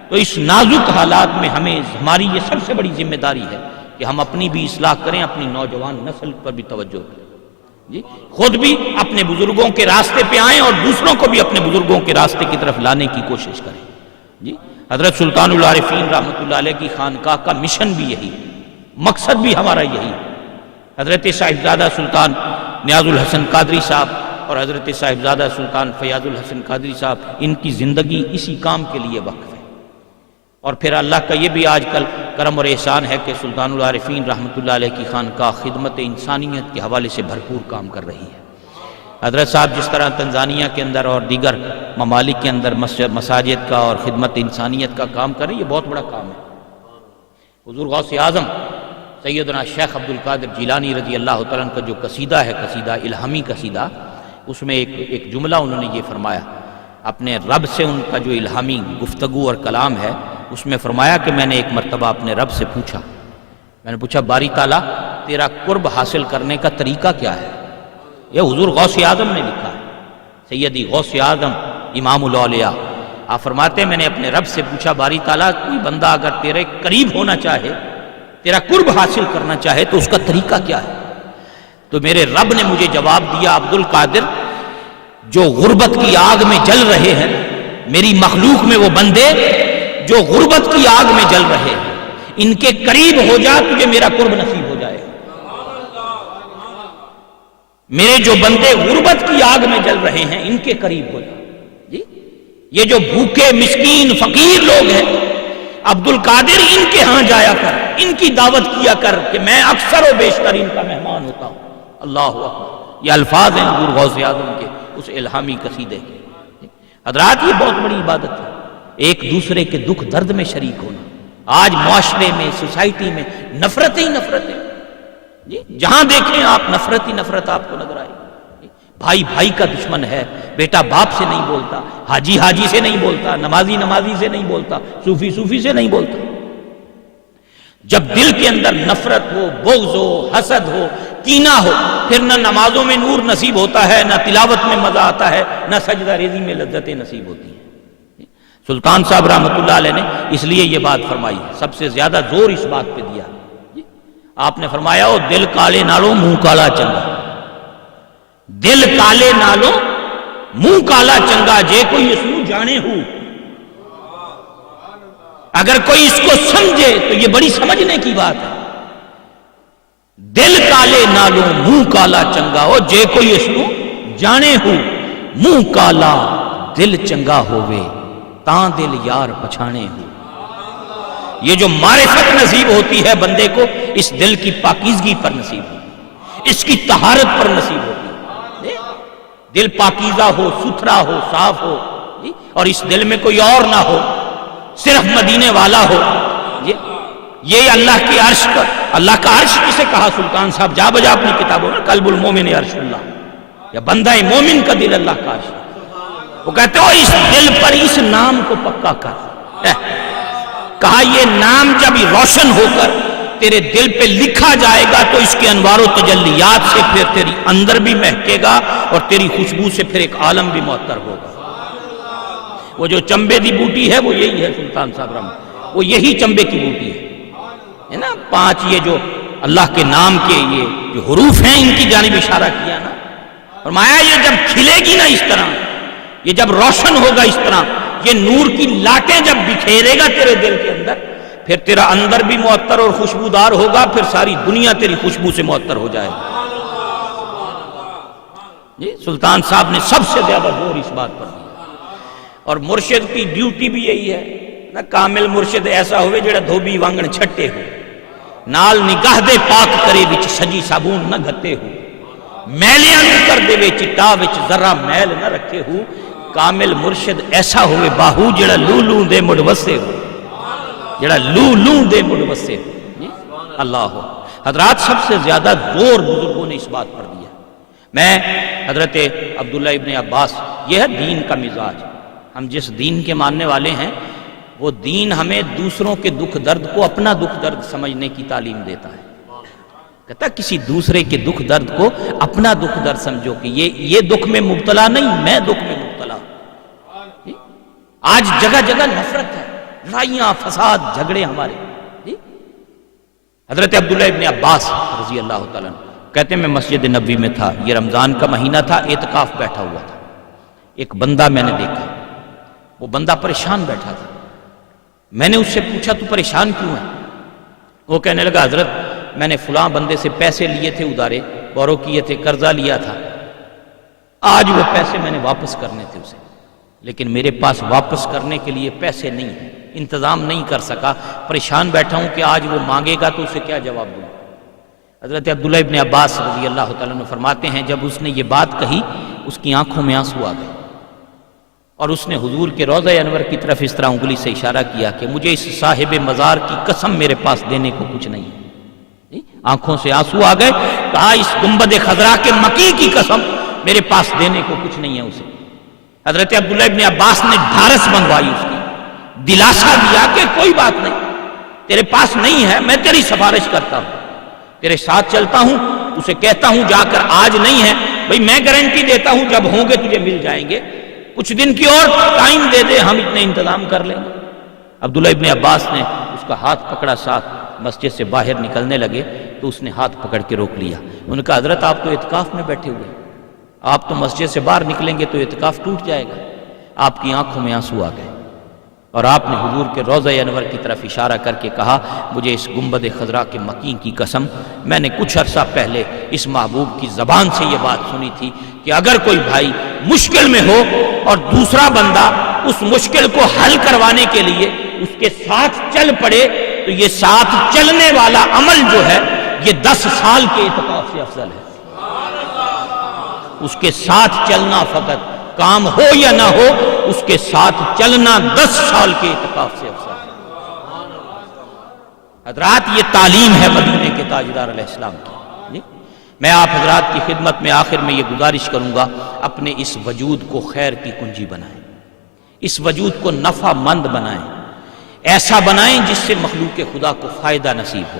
تو اس نازک حالات میں ہماری یہ سب سے بڑی ذمہ داری ہے کہ ہم اپنی بھی اصلاح کریں، اپنی نوجوان نسل پر بھی توجہ کریں، خود بھی اپنے بزرگوں کے راستے پہ آئیں اور دوسروں کو بھی اپنے بزرگوں کے راستے کی طرف لانے کی کوشش کریں۔ حضرت سلطان العارفین رحمۃ اللہ علیہ کی خانقاہ کا مشن بھی یہی، مقصد بھی ہمارا یہی۔ حضرت صاحبزادہ سلطان نیاز الحسن قادری صاحب اور حضرت صاحبزادہ سلطان فیاض الحسن قادری صاحب، ان کی زندگی اسی کام کے لیے وقف ہے۔ اور پھر اللہ کا یہ بھی آج کل کرم اور احسان ہے کہ سلطان العارفین رحمۃ اللہ علیہ کی خانقاہ خدمت انسانیت کے حوالے سے بھرپور کام کر رہی ہے۔ حضرت صاحب جس طرح تنزانیہ کے اندر اور دیگر ممالک کے اندر مساجد کا اور خدمت انسانیت کا کام کریں، یہ بہت بڑا کام ہے۔ حضور غوث اعظم سیدنا شیخ عبد القادر جیلانی رضی اللہ تعالیٰ عنہ کا جو قصیدہ ہے، قصیدہ الہامی قصیدہ، اس میں ایک جملہ انہوں نے یہ فرمایا، اپنے رب سے ان کا جو الہامی گفتگو اور کلام ہے، اس میں فرمایا کہ میں نے ایک مرتبہ اپنے رب سے پوچھا، میں نے پوچھا باری تعالیٰ تیرا قرب حاصل کرنے کا طریقہ کیا ہے؟ یہ حضور غوث اعظم نے لکھا ہے، سیدی غوث اعظم امام الاولیاء۔ آپ فرماتے ہیں میں نے اپنے رب سے پوچھا باری تعالیٰ کوئی بندہ اگر تیرے قریب ہونا چاہے، تیرا قرب حاصل کرنا چاہے تو اس کا طریقہ کیا ہے؟ تو میرے رب نے مجھے جواب دیا، عبد القادر جو غربت کی آگ میں جل رہے ہیں، میری مخلوق میں وہ بندے جو غربت کی آگ میں جل رہے ہیں، ان کے قریب ہو جا تجھے میرا قرب نصیب ہو جائے۔ میرے جو بندے غربت کی آگ میں جل رہے ہیں ان کے قریب ہو جا۔ یہ جو بھوکے مسکین فقیر لوگ ہیں، عبد القادر ان کے ہاں جایا کر، ان کی دعوت کیا کر کہ میں اکثر و بیشتر ان کا مہمان ہوتا ہوں۔ اللہ اکبر، یہ الفاظ ہیں حضور غوث اعظم کے اس الہامی قصیدے کے۔ حضرات یہ بہت بڑی عبادت ہے، ایک دوسرے کے دکھ درد میں شریک ہونا۔ آج معاشرے میں، سوسائٹی میں نفرتیں ہی نفرتیں، جہاں دیکھیں آپ نفرت ہی نفرت آپ کو نظر آئے۔ بھائی بھائی کا دشمن ہے، بیٹا باپ سے نہیں بولتا، حاجی حاجی سے نہیں بولتا، نمازی نمازی سے نہیں بولتا، صوفی صوفی سے نہیں بولتا۔ جب دل کے اندر نفرت ہو، بغض ہو، حسد ہو، کینہ ہو، پھر نہ نمازوں میں نور نصیب ہوتا ہے، نہ تلاوت میں مزہ آتا ہے، نہ سجدہ ریزی میں لذتیں نصیب ہوتی ہیں۔ سلطان صاحب رحمۃ اللہ علیہ نے اس لیے یہ بات فرمائی ہے، سب سے زیادہ زور اس بات پہ دیا۔ آپ نے فرمایا او دل کالے نالوں منہ کالا چنگا، دل کالے نالوں منہ کالا چنگا، جے کوئی اس کو جانے ہو۔ اگر کوئی اس کو سمجھے تو یہ بڑی سمجھنے کی بات ہے۔ دل کالے نالوں منہ کالا چنگا ہو، جے کوئی اس کو جانے ہو۔ منہ کالا دل چنگا ہووے، تاں دل یار پچھانے ہو۔ یہ جو معرفت نصیب ہوتی ہے بندے کو، اس دل کی پاکیزگی پر نصیب ہوتی، اس کی طہارت پر نصیب ہوتی ہے۔ دل پاکیزہ ہو، ستھرا ہو، صاف ہو، اور اس دل میں کوئی اور نہ ہو، صرف مدینے والا ہو۔ یہ اللہ کی عرش کا، اللہ کا عرش کسے کہا سلطان صاحب جا بجا اپنی کتابوں میں؟ قلب المومن عرش اللہ، یا بندہ مومن کا دل اللہ کا عرش۔ وہ کہتے ہو اس دل پر اس نام کو پکا کر۔ کہا یہ نام جب روشن ہو کر تیرے دل پہ لکھا جائے گا تو اس کے انوار و تجلیات سے پھر تیری اندر بھی مہکے گا، اور تیری خوشبو سے پھر ایک عالم بھی معطر ہوگا۔ وہ جو چمبے دی بوٹی ہے وہ یہی ہے سلطان صاحب رحمۃ، وہ یہی چمبے کی بوٹی ہے نا۔ 5 یہ جو اللہ کے نام کے یہ جو حروف ہیں ان کی جانب اشارہ کیا نا، فرمایا یہ جب کھلے گی نا اس طرح، یہ جب روشن ہوگا اس طرح، یہ نور کی لاٹیں جب بکھیرے گا تیرے دل کے اندر، پھر تیرا اندر بھی معطر اور خوشبودار ہوگا، پھر ساری دنیا تیری خوشبو سے معطر ہو جائے گا۔ جی سلطان صاحب نے سب سے زیادہ زور اس بات پر دیا، اور مرشد کی ڈیوٹی بھی یہی ہے نا۔ کامل مرشد ایسا ہوئے جڑا دھوبی وانگن چھٹے ہو، نال نگاہ دے پاک کرے وچ سجی صابون نہ گھتے ہو، میلیاں نو کر دے وچ چٹا وچ ذرا میل نہ رکھے ہو۔ کامل مرشد ایسا ہوئے باہو جڑا لو لو دے مڑ وسے ہو، جڑا لو لو دے مڑ وسے ہو۔ اللہ ہو حضرات، سب سے زیادہ زور بزرگوں نے اس بات پر دیا۔ میں حضرت عبداللہ ابن عباس، یہ ہے دین کا مزاج۔ ہم جس دین کے ماننے والے ہیں وہ دین ہمیں دوسروں کے دکھ درد کو اپنا دکھ درد سمجھنے کی تعلیم دیتا ہے۔ کہتا کسی دوسرے کے دکھ درد کو اپنا دکھ درد سمجھو کہ یہ دکھ میں مبتلا نہیں، میں دکھ میں مبتلا ہوں۔ آج جگہ جگہ نفرت ہے، لڑائیاں، فساد، جھگڑے ہمارے۔ حضرت عبداللہ ابن عباس رضی اللہ تعالیٰ عنہ کہتے ہیں میں مسجد نبوی میں تھا، یہ رمضان کا مہینہ تھا، اعتکاف بیٹھا ہوا تھا۔ ایک بندہ میں نے دیکھا، وہ بندہ پریشان بیٹھا تھا۔ میں نے اس سے پوچھا تو پریشان کیوں ہے؟ وہ کہنے لگا حضرت میں نے فلاں بندے سے پیسے لیے تھے، ادارے بورو کیے تھے، قرضہ لیا تھا، آج وہ پیسے میں نے واپس کرنے تھے اسے، لیکن میرے پاس واپس کرنے کے لیے پیسے نہیں ہیں، انتظام نہیں کر سکا، پریشان بیٹھا ہوں کہ آج وہ مانگے گا تو اسے کیا جواب دوں۔ حضرت عبداللہ ابن عباس رضی اللہ تعالیٰ عنہ فرماتے ہیں جب اس نے یہ بات کہی اس کی آنکھوں میں آنسو آ گئے، اور اس نے حضور کے روضہ انور کی طرف اس طرح انگلی سے اشارہ کیا کہ مجھے اس صاحب مزار کی قسم میرے پاس دینے کو کچھ نہیں ہے۔ آنکھوں سے آنسو آ گئے، کہا اس گنبد خضرا کے مکی کی قسم میرے پاس دینے کو کچھ نہیں ہے اسے۔ حضرت عبداللہ ابن عباس نے ڈھارس منگوائی، اس کی دلاسا دیا کہ کوئی بات نہیں، تیرے پاس نہیں ہے، میں تیری سفارش کرتا ہوں، تیرے ساتھ چلتا ہوں، اسے کہتا ہوں جا کر آج نہیں ہے بھئی، میں گارنٹی دیتا ہوں جب ہوں گے تجھے مل جائیں گے، کچھ دن کی اور ٹائم دے دے، ہم اتنے انتظام کر لیں گے۔ عبداللہ ابن عباس نے اس کا ہاتھ پکڑا، ساتھ مسجد سے باہر نکلنے لگے تو اس نے ہاتھ پکڑ کے روک لیا۔ انہوں نے کہا حضرت آپ تو اعتکاف میں بیٹھے ہوئے، آپ تو مسجد سے باہر نکلیں گے تو اعتکاف ٹوٹ جائے گا۔ آپ کی آنکھوں میں آنسو آ گئے، اور آپ نے حضور کے روضہ انور کی طرف اشارہ کر کے کہا مجھے اس گنبد خضرا کے مکین کی قسم، میں نے کچھ عرصہ پہلے اس محبوب کی زبان سے یہ بات سنی تھی کہ اگر کوئی بھائی مشکل میں ہو اور دوسرا بندہ اس مشکل کو حل کروانے کے لیے اس کے ساتھ چل پڑے تو یہ ساتھ چلنے والا عمل جو ہے یہ 10 سال کے اعتکاف سے افضل ہے۔ اس کے ساتھ چلنا، فقط کام ہو یا نہ ہو، اس کے ساتھ چلنا 10 سال کے اعتکاف سے افضل ہے۔ حضرات یہ تعلیم ہے مدینے کے تاجدار علیہ السلام کی۔ میں آپ حضرات کی خدمت میں آخر میں یہ گزارش کروں گا، اپنے اس وجود کو خیر کی کنجی بنائیں، اس وجود کو نفع مند بنائیں، ایسا بنائیں جس سے مخلوق خدا کو فائدہ نصیب ہو۔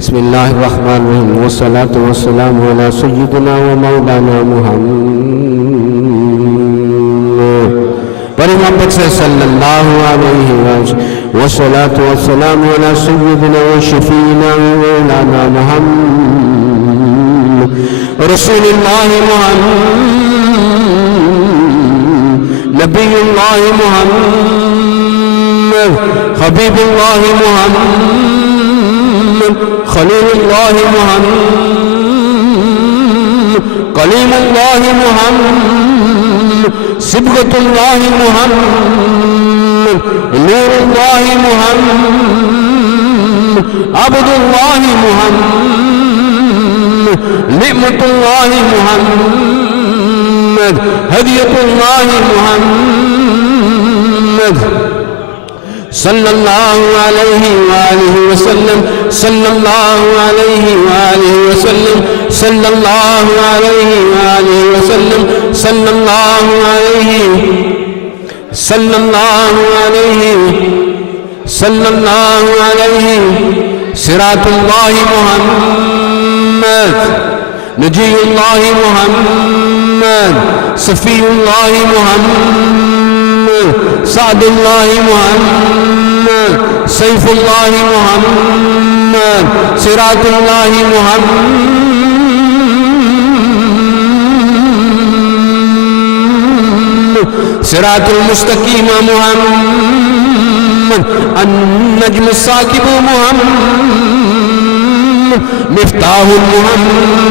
بسم الله الرحمن الرحيم والصلاة والسلام على سيدنا ومولانا محمد بڑی محبت سے صلی اللہ علیہ وسلم والصلاة والسلام على سيدنا وشفينا ومولانا محمد رسول الله محمد نبي الله محمد حبيب الله محمد خليل الله محمد كليم الله محمد صبغة الله محمد نور الله محمد عبد الله محمد نعمة الله محمد هدية الله محمد صلى الله عليه وآله وسلم صلى الله عليه وآله وسلم صلى الله عليه وآله وسلم صلى الله عليه صلى الله عليه صلى الله عليه صراط الله محمد نجي الله محمد صفي الله محمد سعد الله محمد سيف الله محمد صراط الله محمد صراط المستقيم محمد النجم الثاقب محمد مفتاح محمد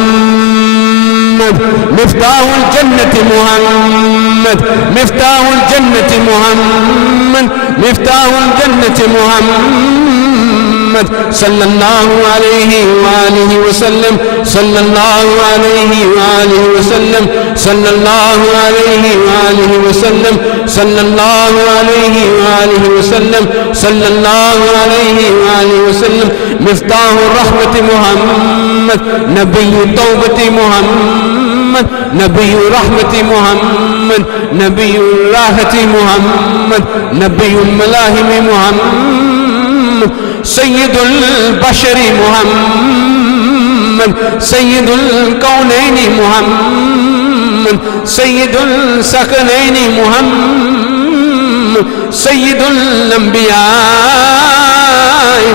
مفتاح الجنة محمد مفتاح الجنة محمد مفتاح الجنة محمد صلى الله عليه وآله وسلم صلى الله عليه وآله وسلم صلى الله عليه وآله وسلم صلى الله عليه وآله وسلم صلى الله عليه وآله وسلم مفتاح الرحمة محمد نبي التوبة محمد نبي الرحمة محمد نبي الراحة محمد نبي الملاهم محمد سيد البشر محمد سيد الكونين محمد سيد الثقلين محمد سيد الأنبياء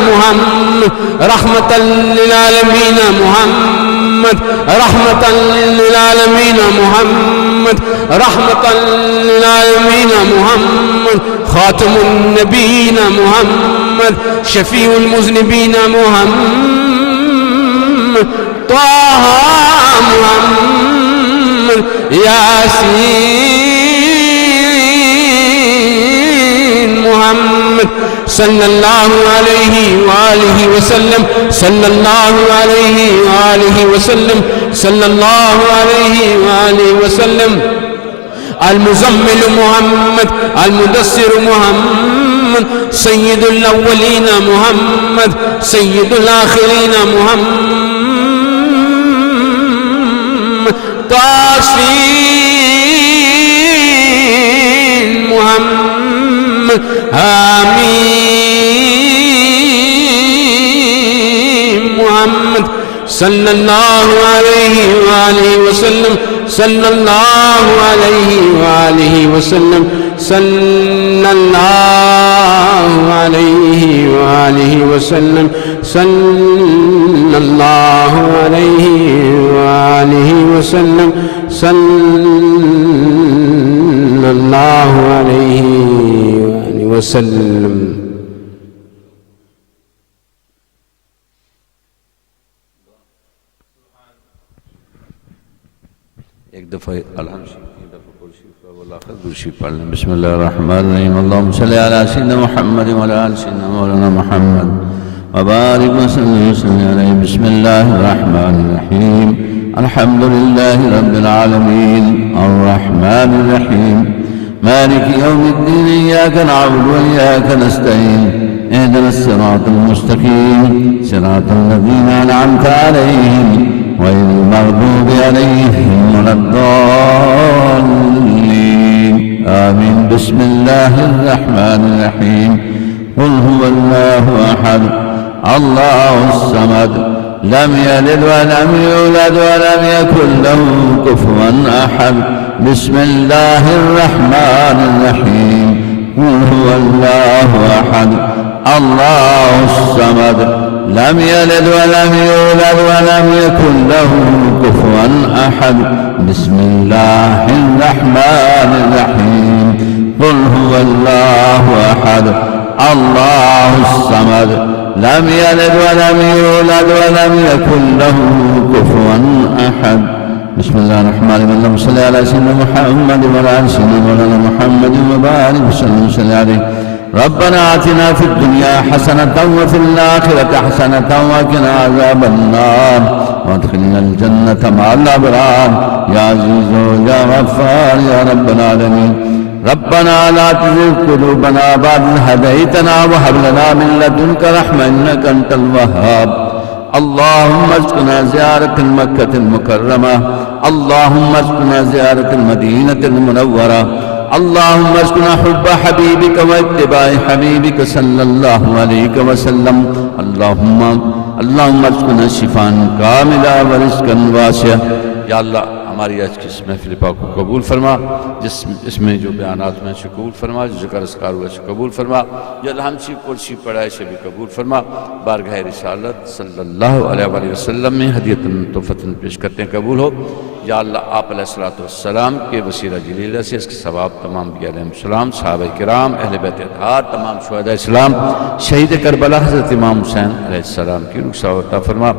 محمد رحمة للعالمين محمد رحمة للعالمين محمد رحمة للعالمين محمد خاتم النبيين محمد شفيع المذنبين محمد طه محمد ياسين محمد صلى الله عليه وآله وسلم صلى الله عليه وآله وسلم صلى الله عليه وآله وسلم المزمل محمد المدثر محمد سيد الأولين محمد سيد الآخرين محمد طاسين محمد آمين محمد صلى الله عليه وآله وسلم صلى الله عليه وآله وسلم صلى الله عليه وآله وسلم صلى الله عليه وآله وسلم صلى الله عليه وآله وسلم ایک دفعہ الحمد شریف پڑھ لیں بسم اللہ الرحمن الرحیم اللہم صلی علی سیدنا محمد وعلی آل سیدنا مولانا محمد وبارک وسلم علیہ بسم اللہ الرحمن الرحیم الحمد للہ رب العالمین الرحمن الرحیم مالک یوم الدین ایاک نعبد وایاک نستعین اهدنا الصراط المستقیم صراط الذین انعمت علیہم غير المغضوب عليهم ولا الضالين آمين بسم الله الرحمن الرحيم قل هو الله أحد الله الصمد لم يلد ولم يولد ولم يكن له كفوا أحد بسم الله الرحمن الرحيم قل هو الله أحد الله الصمد لم يلد ولم يولد ولم يكن له كفوا أحد بسم الله الرحمن الرحيم قل هو الله أحد الله الصمد لم يلد ولم يولد ولم يكن له كفوا أحد بسم الله الرحمن الرحيم اللهم صل على سيدنا محمد وعلى آل سيدنا مولانا محمد وبارك وسلم عليه ربنا آتنا في الدنيا حسنة وفي الآخرة حسنة وقنا عذاب النار وادخلنا الجنة مع الأبرار يا عزيز يا غفار يا رب العالمين ربنا لا تزغ قلوبنا بعد إذ هديتنا وهب لنا من لدنك رحمة إنك أنت الوهاب اللهم ارزقنا زيارة مكة المكرمة اللهم ارزقنا زيارة المدينة المنورة اللهم ارزقنا حب حبيبك واتباع حبيبك صلى الله عليه وسلم اللهم ارزقنا شفاء كاملا ورزقا واسعا یا اللہ ہماری آج کی اس محفل پاک کو قبول فرما اس میں جو بیانات میں سے قبول فرما جو ذکر اذکار ہوا سے قبول فرما جو الحمد شریف قرشی پڑھائے سے بھی قبول فرما بارگاہ رسالت صلی اللہ علیہ وآلہ وسلم میں ہدیتاً تحفتاً پیش کرتے ہیں قبول ہو یا اللہ آپ علیہ السلام کے وسیلہ جلیلہ سے اس کے ثواب تمام انبیاء علیہ السلام صحابہ کرام اہل بیت اطہار تمام شہداء اسلام شہید کربلا حضرت امام حسین علیہ السلام کی روح ثواب عطا فرما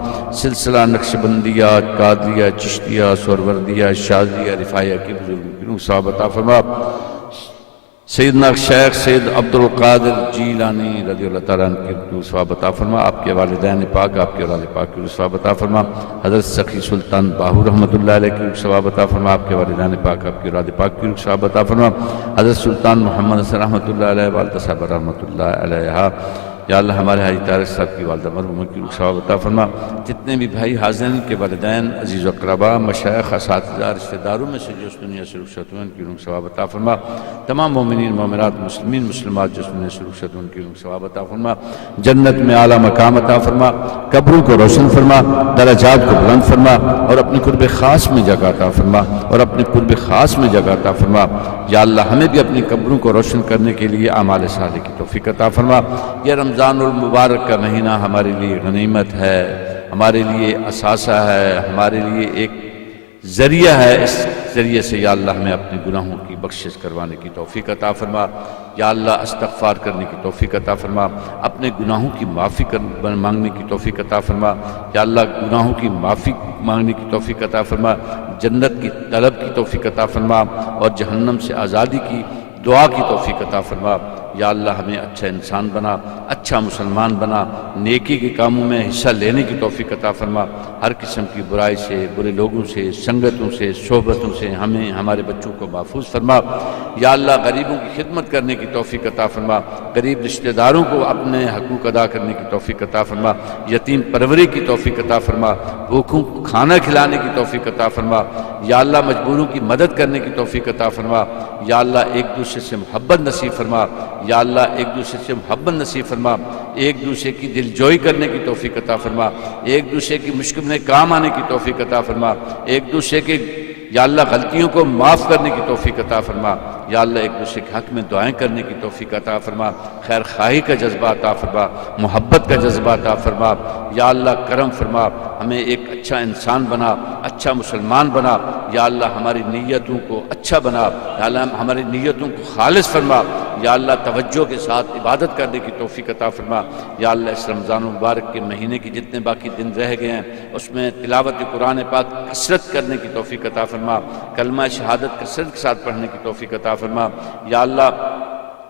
سلسلہ نقشبندیہ قادریہ چشتیہ سہروردیہ شاذلیہ رفاعیہ کی بزرگوں کی روح ثواب عطا فرما سیدنا شیخ سید عبدالقادر جیلانی رضی اللہ تعالیٰ عنہ کی روح ثواب عطا فرما آپ کے والدین پاک آپ کے اولاد پاک کی روح ثواب عطا فرما حضرت سخی سلطان باہو رحمۃ اللہ علیہ کی روح ثواب عطا فرما آپ کے والدین پاک آپ کے اولاد پاک کی روح ثواب عطا فرما حضرت سلطان محمد حسن رحمۃ اللہ علیہ والدہ صاحب رحمۃ اللہ علیہ یا اللہ ہمارے حاجی طارق صاحب کی والدہ مرحومہ کی روح ثواب عطا فرما جتنے بھی بھائی حاضرین کے والدین عزیز و اقربا مشائخ اساتذہ رشتہ داروں میں سے جو اس دنیا سے رخصت ہوئے ان کی روح ثواب عطا فرما تمام مومنین مومنات مسلمین مسلمات جو اس دنیا سے رخصت ہوئے ان کی روح ثواب عطا فرما جنت میں اعلیٰ مقام عطا فرما قبروں کو روشن فرما درجات کو بلند فرما اور اپنے قرب خاص میں جگہ عطا فرما اور اپنے قرب خاص میں جگہ عطا فرما یا اللہ ہمیں بھی اپنی قبروں کو روشن کرنے کے لیے اعمال صالح کی توفیق عطا فرما یہ رمضان المبارک کا مہینہ ہمارے لیے غنیمت ہے ہمارے لیے اثاثہ ہے ہمارے لیے ایک ذریعہ ہے اس ذریعے سے یا اللہ ہمیں اپنے گناہوں کی بخشش کروانے کی توفیق عطا فرما یا اللہ استغفار کرنے کی توفیق عطا فرما اپنے گناہوں کی معافی مانگنے کی توفیق عطا فرما یا اللہ گناہوں کی معافی مانگنے کی توفیق عطا فرما جنت کی طلب کی توفیق عطا فرما اور جہنم سے آزادی کی دعا کی توفیق عطا فرما یا اللہ ہمیں اچھا انسان بنا اچھا مسلمان بنا نیکی کے کاموں میں حصہ لینے کی توفیق عطا فرما ہر قسم کی برائی سے برے لوگوں سے سنگتوں سے صحبتوں سے ہمیں ہمارے بچوں کو محفوظ فرما یا اللہ غریبوں کی خدمت کرنے کی توفیق عطا فرما غریب رشتہ داروں کو اپنے حقوق ادا کرنے کی توفیق عطا فرما یتیم پروری کی توفیق عطا فرما بھوکوں کو کھانا کھلانے کی توفیق عطا فرما یا اللہ مجبوروں کی مدد کرنے کی توفیق عطا فرما یا اللہ ایک دوسرے سے محبت نصیب فرما یا اللہ ایک دوسرے سے محبت نصیب فرما ایک دوسرے کی دل جوئی کرنے کی توفیق عطا فرما ایک دوسرے کی مشکل میں کام آنے کی توفیق عطا فرما ایک دوسرے کے یا اللہ غلطیوں کو معاف کرنے کی توفیق عطا فرما یا اللہ ایک دوسرے کے حق میں دعائیں کرنے کی توفیق عطا فرما خیر خواہی کا جذبہ عطا فرما محبت کا جذبہ عطا فرما یا اللہ کرم فرما ہمیں ایک اچھا انسان بنا اچھا مسلمان بنا یا اللہ ہماری نیتوں کو اچھا بنا یا اللہ ہماری نیتوں کو خالص فرما یا اللہ توجہ کے ساتھ عبادت کرنے کی توفیق عطا فرما یا اللہ اس رمضان المبارک کے مہینے کی جتنے باقی دن رہ گئے ہیں اس میں تلاوت قرآن پاک کثرت کرنے کی توفیق عطا فرما کلمہ شہادت کثرت کے ساتھ پڑھنے کی توفیق عطا فرما یا اللہ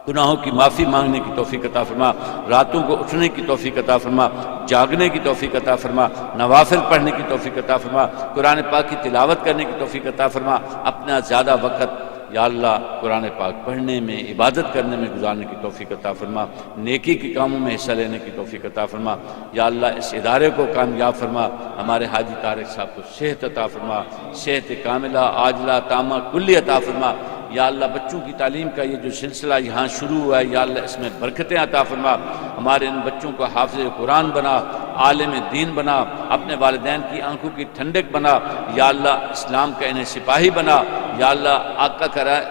گناہوں کی معافی مانگنے کی توفیق عطا فرما راتوں کو اٹھنے کی توفیق عطا فرما جاگنے کی توفیق عطا فرما نوافل پڑھنے کی توفیق عطا فرما قرآن پاک کی تلاوت کرنے کی توفیق عطا فرما اپنا زیادہ وقت یا اللہ قرآن پاک پڑھنے میں عبادت کرنے میں گزارنے کی توفیق عطا فرما نیکی کے کاموں میں حصہ لینے کی توفیق عطا فرما یا اللہ اس ادارے کو کامیاب فرما ہمارے حاجی طارق صاحب کو صحت عطا فرما صحت کاملہ عاجلہ تامہ کلی عطا فرما یا اللہ بچوں کی تعلیم کا یہ جو سلسلہ یہاں شروع ہوا ہے یا اللہ اس میں برکتیں عطا فرما، ہمارے ان بچوں کو حافظ قرآن بنا، عالم دین بنا، اپنے والدین کی آنکھوں کی ٹھنڈک بنا، یا اللہ اسلام کا انہیں سپاہی بنا، یا اللہ آقا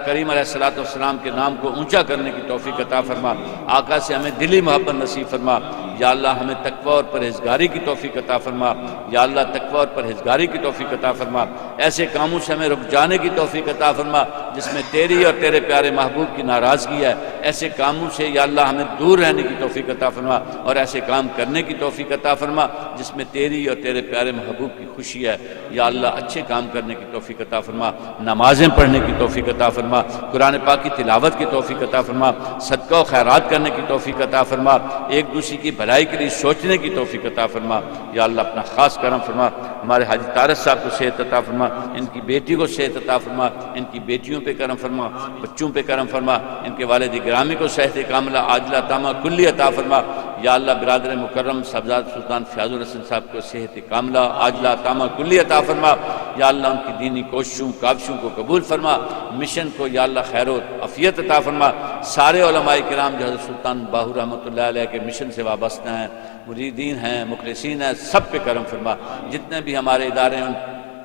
کریم علیہ الصلوۃ والسلام کے نام کو اونچا کرنے کی توفیق عطا فرما، آقا سے ہمیں دلی محبت نصیب فرما، یا اللہ ہمیں تقوی اور پرہیزگاری کی توفیق عطا فرما، یا اللہ تقوی اور پرہیزگاری کی توفیق عطا فرما، ایسے کاموں سے ہمیں رک جانے کی توفیق عطا فرما جس میں تیری اور تیرے پیارے محبوب کی ناراضگی ہے، ایسے کاموں سے یا اللہ ہمیں دور رہنے کی توفیق عطا فرما اور ایسے کام کرنے کی توفیق عطا فرما جس میں تیری اور تیرے پیارے محبوب کی خوشی ہے، یا اللہ اچھے کام کرنے کی توفیق عطا فرما، نمازیں پڑھنے کی توفیق عطا فرما، قرآن پاک کی تلاوت کی توفیق عطا فرما، صدقہ و خیرات کرنے کی توفیق عطا فرما، ایک دوسرے کی بھلائی کے لیے سوچنے کی توفیق عطا فرما، یا اللہ اپنا خاص کرم فرما، ہمارے حاجی طارق صاحب کو صحت عطا فرما، ان کی بیٹی کو صحت عطا فرما، ان کی بیٹیوں پہ کرم فرما، بچوں پہ کرم فرما، ان کے والد گرامی کو صحت کاملہ عاجلہ تامہ کلی عطا فرما، یا اللہ برادر مکرم صاحبزاد سلطان فیاض الحسن صاحب کو صحت کاملہ عاجلہ تامہ کلی عطا فرما، یا اللہ ان کی دینی کوششوں کاوشوں کو قبول فرما، مشن کو یا اللہ خیر و عافیت عطا فرما، سارے علماء کرام جو حضرت سلطان باہو رحمۃ اللہ علیہ کے مشن سے وابستہ ہیں، مریدین ہیں، مخلصین ہیں، سب پہ کرم فرما، جتنے بھی ہمارے ادارے ہیں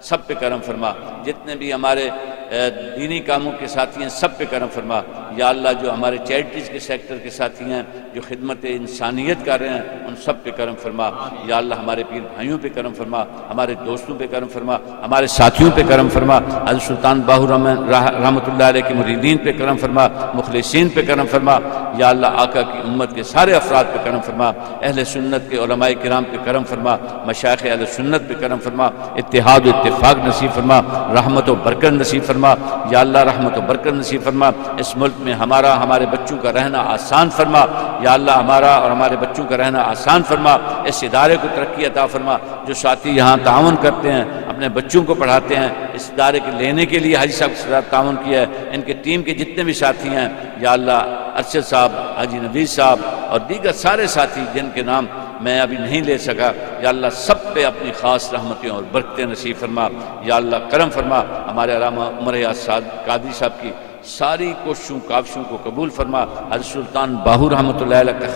سب پہ کرم فرما، جتنے بھی ہمارے دینی کاموں کے ساتھی ہیں سب پہ کرم فرما، یا اللہ جو ہمارے چیریٹیز کے سیکٹر کے ساتھی ہیں جو خدمت انسانیت کر رہے ہیں ان سب پہ کرم فرما، یا اللہ ہمارے پیر بھائیوں پہ کرم فرما، ہمارے دوستوں پہ کرم فرما، ہمارے ساتھیوں پہ کرم فرما، حضرت سلطان باہو رحمۃ اللہ علیہ کے مریدین پہ کرم فرما، مخلصین پہ کرم فرما، یا اللہ آقا کی امت کے سارے افراد پہ کرم فرما، اہل سنت کے علماء کرام پہ کرم فرما، مشائخ اہل سنت پہ کرم فرما، اتحاد و اتفاق نصیب فرما، رحمت و برکت نصیب فرما، یا اللہ رحمت و برکت نصیب فرما، اس ملک میں ہمارا ہمارے بچوں کا رہنا آسان فرما، یا اللہ ہمارا اور ہمارے بچوں کا رہنا آسان فرما، اس ادارے کو ترقی عطا فرما، جو ساتھی یہاں تعاون کرتے ہیں اپنے بچوں کو پڑھاتے ہیں، اس ادارے کے لینے کے لیے حاجی صاحب کے ساتھ تعاون کیا ہے، ان کے ٹیم کے جتنے بھی ساتھی ہیں، یا اللہ ارشد صاحب، حاجی نوید صاحب اور دیگر سارے ساتھی جن کے نام میں ابھی نہیں لے سکا، یا اللہ سب پہ اپنی خاص رحمتیں اور برکتیں نصیب فرما، یا اللہ کرم فرما، ہمارے علامہ عمر حیات قادری صاحب کی ساری کوششوں کاوشوں کو قبول فرما، حضرت سلطان باہو رحمۃ اللہ علیہ کا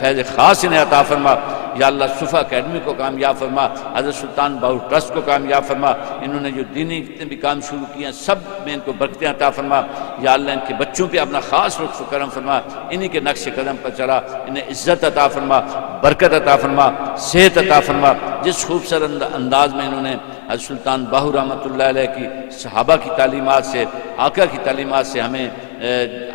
فیض خاص انہیں عطا فرما، یا اللہ صفا اکیڈمی کو کامیاب فرما، حضرت سلطان باہو ٹرسٹ کو کامیاب فرما، انہوں نے جو دینی جتنے بھی کام شروع کیے ہیں سب میں ان کو برکتیں عطا فرما، یا اللہ ان کے بچوں پہ اپنا خاص لطف و کرم فرما، انہی کے نقش قدم پر چلا، انہیں عزت عطا فرما، برکت عطا فرما، صحت عطا فرما، جس خوبصورت انداز میں انہوں نے حضرت سلطان باہو رحمۃ اللہ علیہ کی صحابہ کی تعلیمات سے، آقا کی تعلیمات سے ہمیں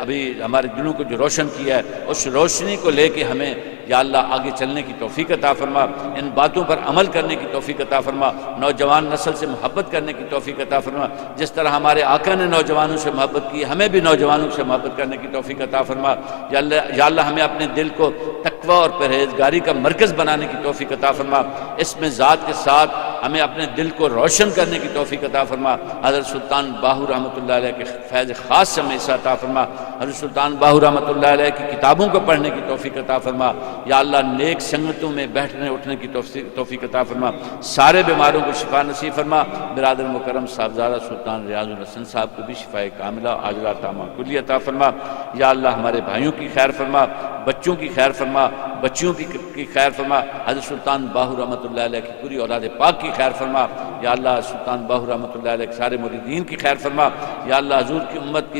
ابھی ہمارے دلوں کو جو روشن کیا ہے اس روشنی کو لے کے ہمیں یا اللہ آگے چلنے کی توفیق عطا فرما، ان باتوں پر عمل کرنے کی توفیق عطا فرما، نوجوان نسل سے محبت کرنے کی توفیق عطا فرما، جس طرح ہمارے آقا نے نوجوانوں سے محبت کی ہمیں بھی نوجوانوں سے محبت کرنے کی توفیق عطا فرما، یا اللہ ہمیں اپنے دل کو تقوی اور پرہیزگاری کا مرکز بنانے کی توفیق عطا فرما، اس میں ذات کے ساتھ ہمیں اپنے دل کو روشن کرنے کی توفیق عطا فرما، حضرت سلطان باہو رحمۃ اللہ علیہ کے فیض خاص سے ہمیں عطا فرما، حضرت سلطان باہو رحمۃ اللہ علیہ کی کتابوں کو پڑھنے کی توفیق عطا فرما، یا اللہ نیک سنگتوں میں بیٹھنے اٹھنے کی توفیق عطا فرما، سارے بیماروں کو شفا نصیب فرما، برادر مکرم صاحبزادہ سلطان ریاض الحسن صاحب کو بھی شفا کاملہ عاجلہ تامہ کلی عطا فرما، یا اللہ ہمارے بھائیوں کی خیر فرما، بچوں کی خیر فرما، بچیوں کی خیر فرما، حضرت سلطان باہو رحمۃ اللہ علیہ کی پوری اولاد پاک کی خیر فرما، یا اللہ سلطان باہو رحمۃ اللہ علیہ کے سارے مریدین کی خیر فرما، یا اللہ حضور کی امت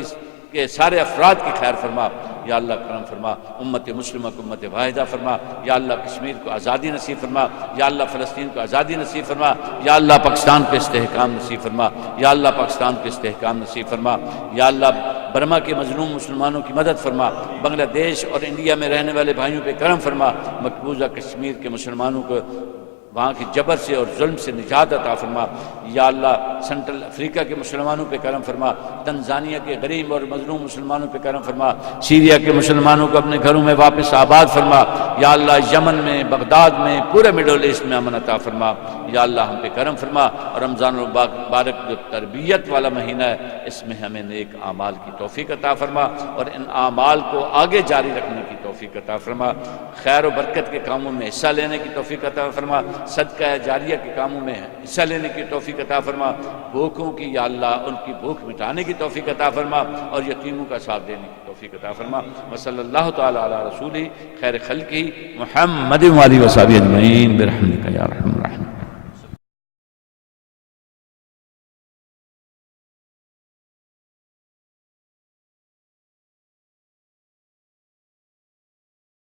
کے سارے افراد کی خیر فرما، یا اللہ کرم فرما، امت مسلمہ کو امت واحدہ فرما، یا اللہ کشمیر کو آزادی نصیب فرما، یا اللہ فلسطین کو آزادی نصیب فرما، یا اللہ پاکستان کو استحکام نصیب فرما، یا اللہ پاکستان کو استحکام نصیب فرما، یا اللہ برما کے مظلوم مسلمانوں کی مدد فرما، بنگلہ دیش اور انڈیا میں رہنے والے بھائیوں پہ کرم فرما، مقبوضہ کشمیر کے مسلمانوں کو وہاں کی جبر سے اور ظلم سے نجات عطا فرما، یا اللہ سنٹرل افریقہ کے مسلمانوں پہ کرم فرما، تنزانیہ کے غریب اور مظلوم مسلمانوں پہ کرم فرما، سیریا کے مسلمانوں کو اپنے گھروں میں واپس آباد فرما، یا اللہ یمن میں، بغداد میں، پورے مڈل ایسٹ میں امن عطا فرما، یا اللہ ہم پہ کرم فرما، اور رمضان المبارک جو تربیت والا مہینہ ہے اس میں ہمیں نیک اعمال کی توفیق عطا فرما، اور ان اعمال کو آگے جاری رکھنے کی توفیق عطا فرما، خیر و برکت کے کاموں میں حصہ لینے کی توفیق عطا فرما، صدقہ جاریہ کے کاموں میں حصہ لینے کی توفیق عطا فرما، بھوکوں کی یا اللہ ان کی بھوک مٹانے کی توفیق عطا فرما، اور یتیموں کا ساتھ دینے کی توفیق عطا فرما، وصلی اللہ تعالی علی رسولہ خیر خلقہ محمد و آلہ و صحبہ اجمعین برحمتک یا ارحم الراحمین۔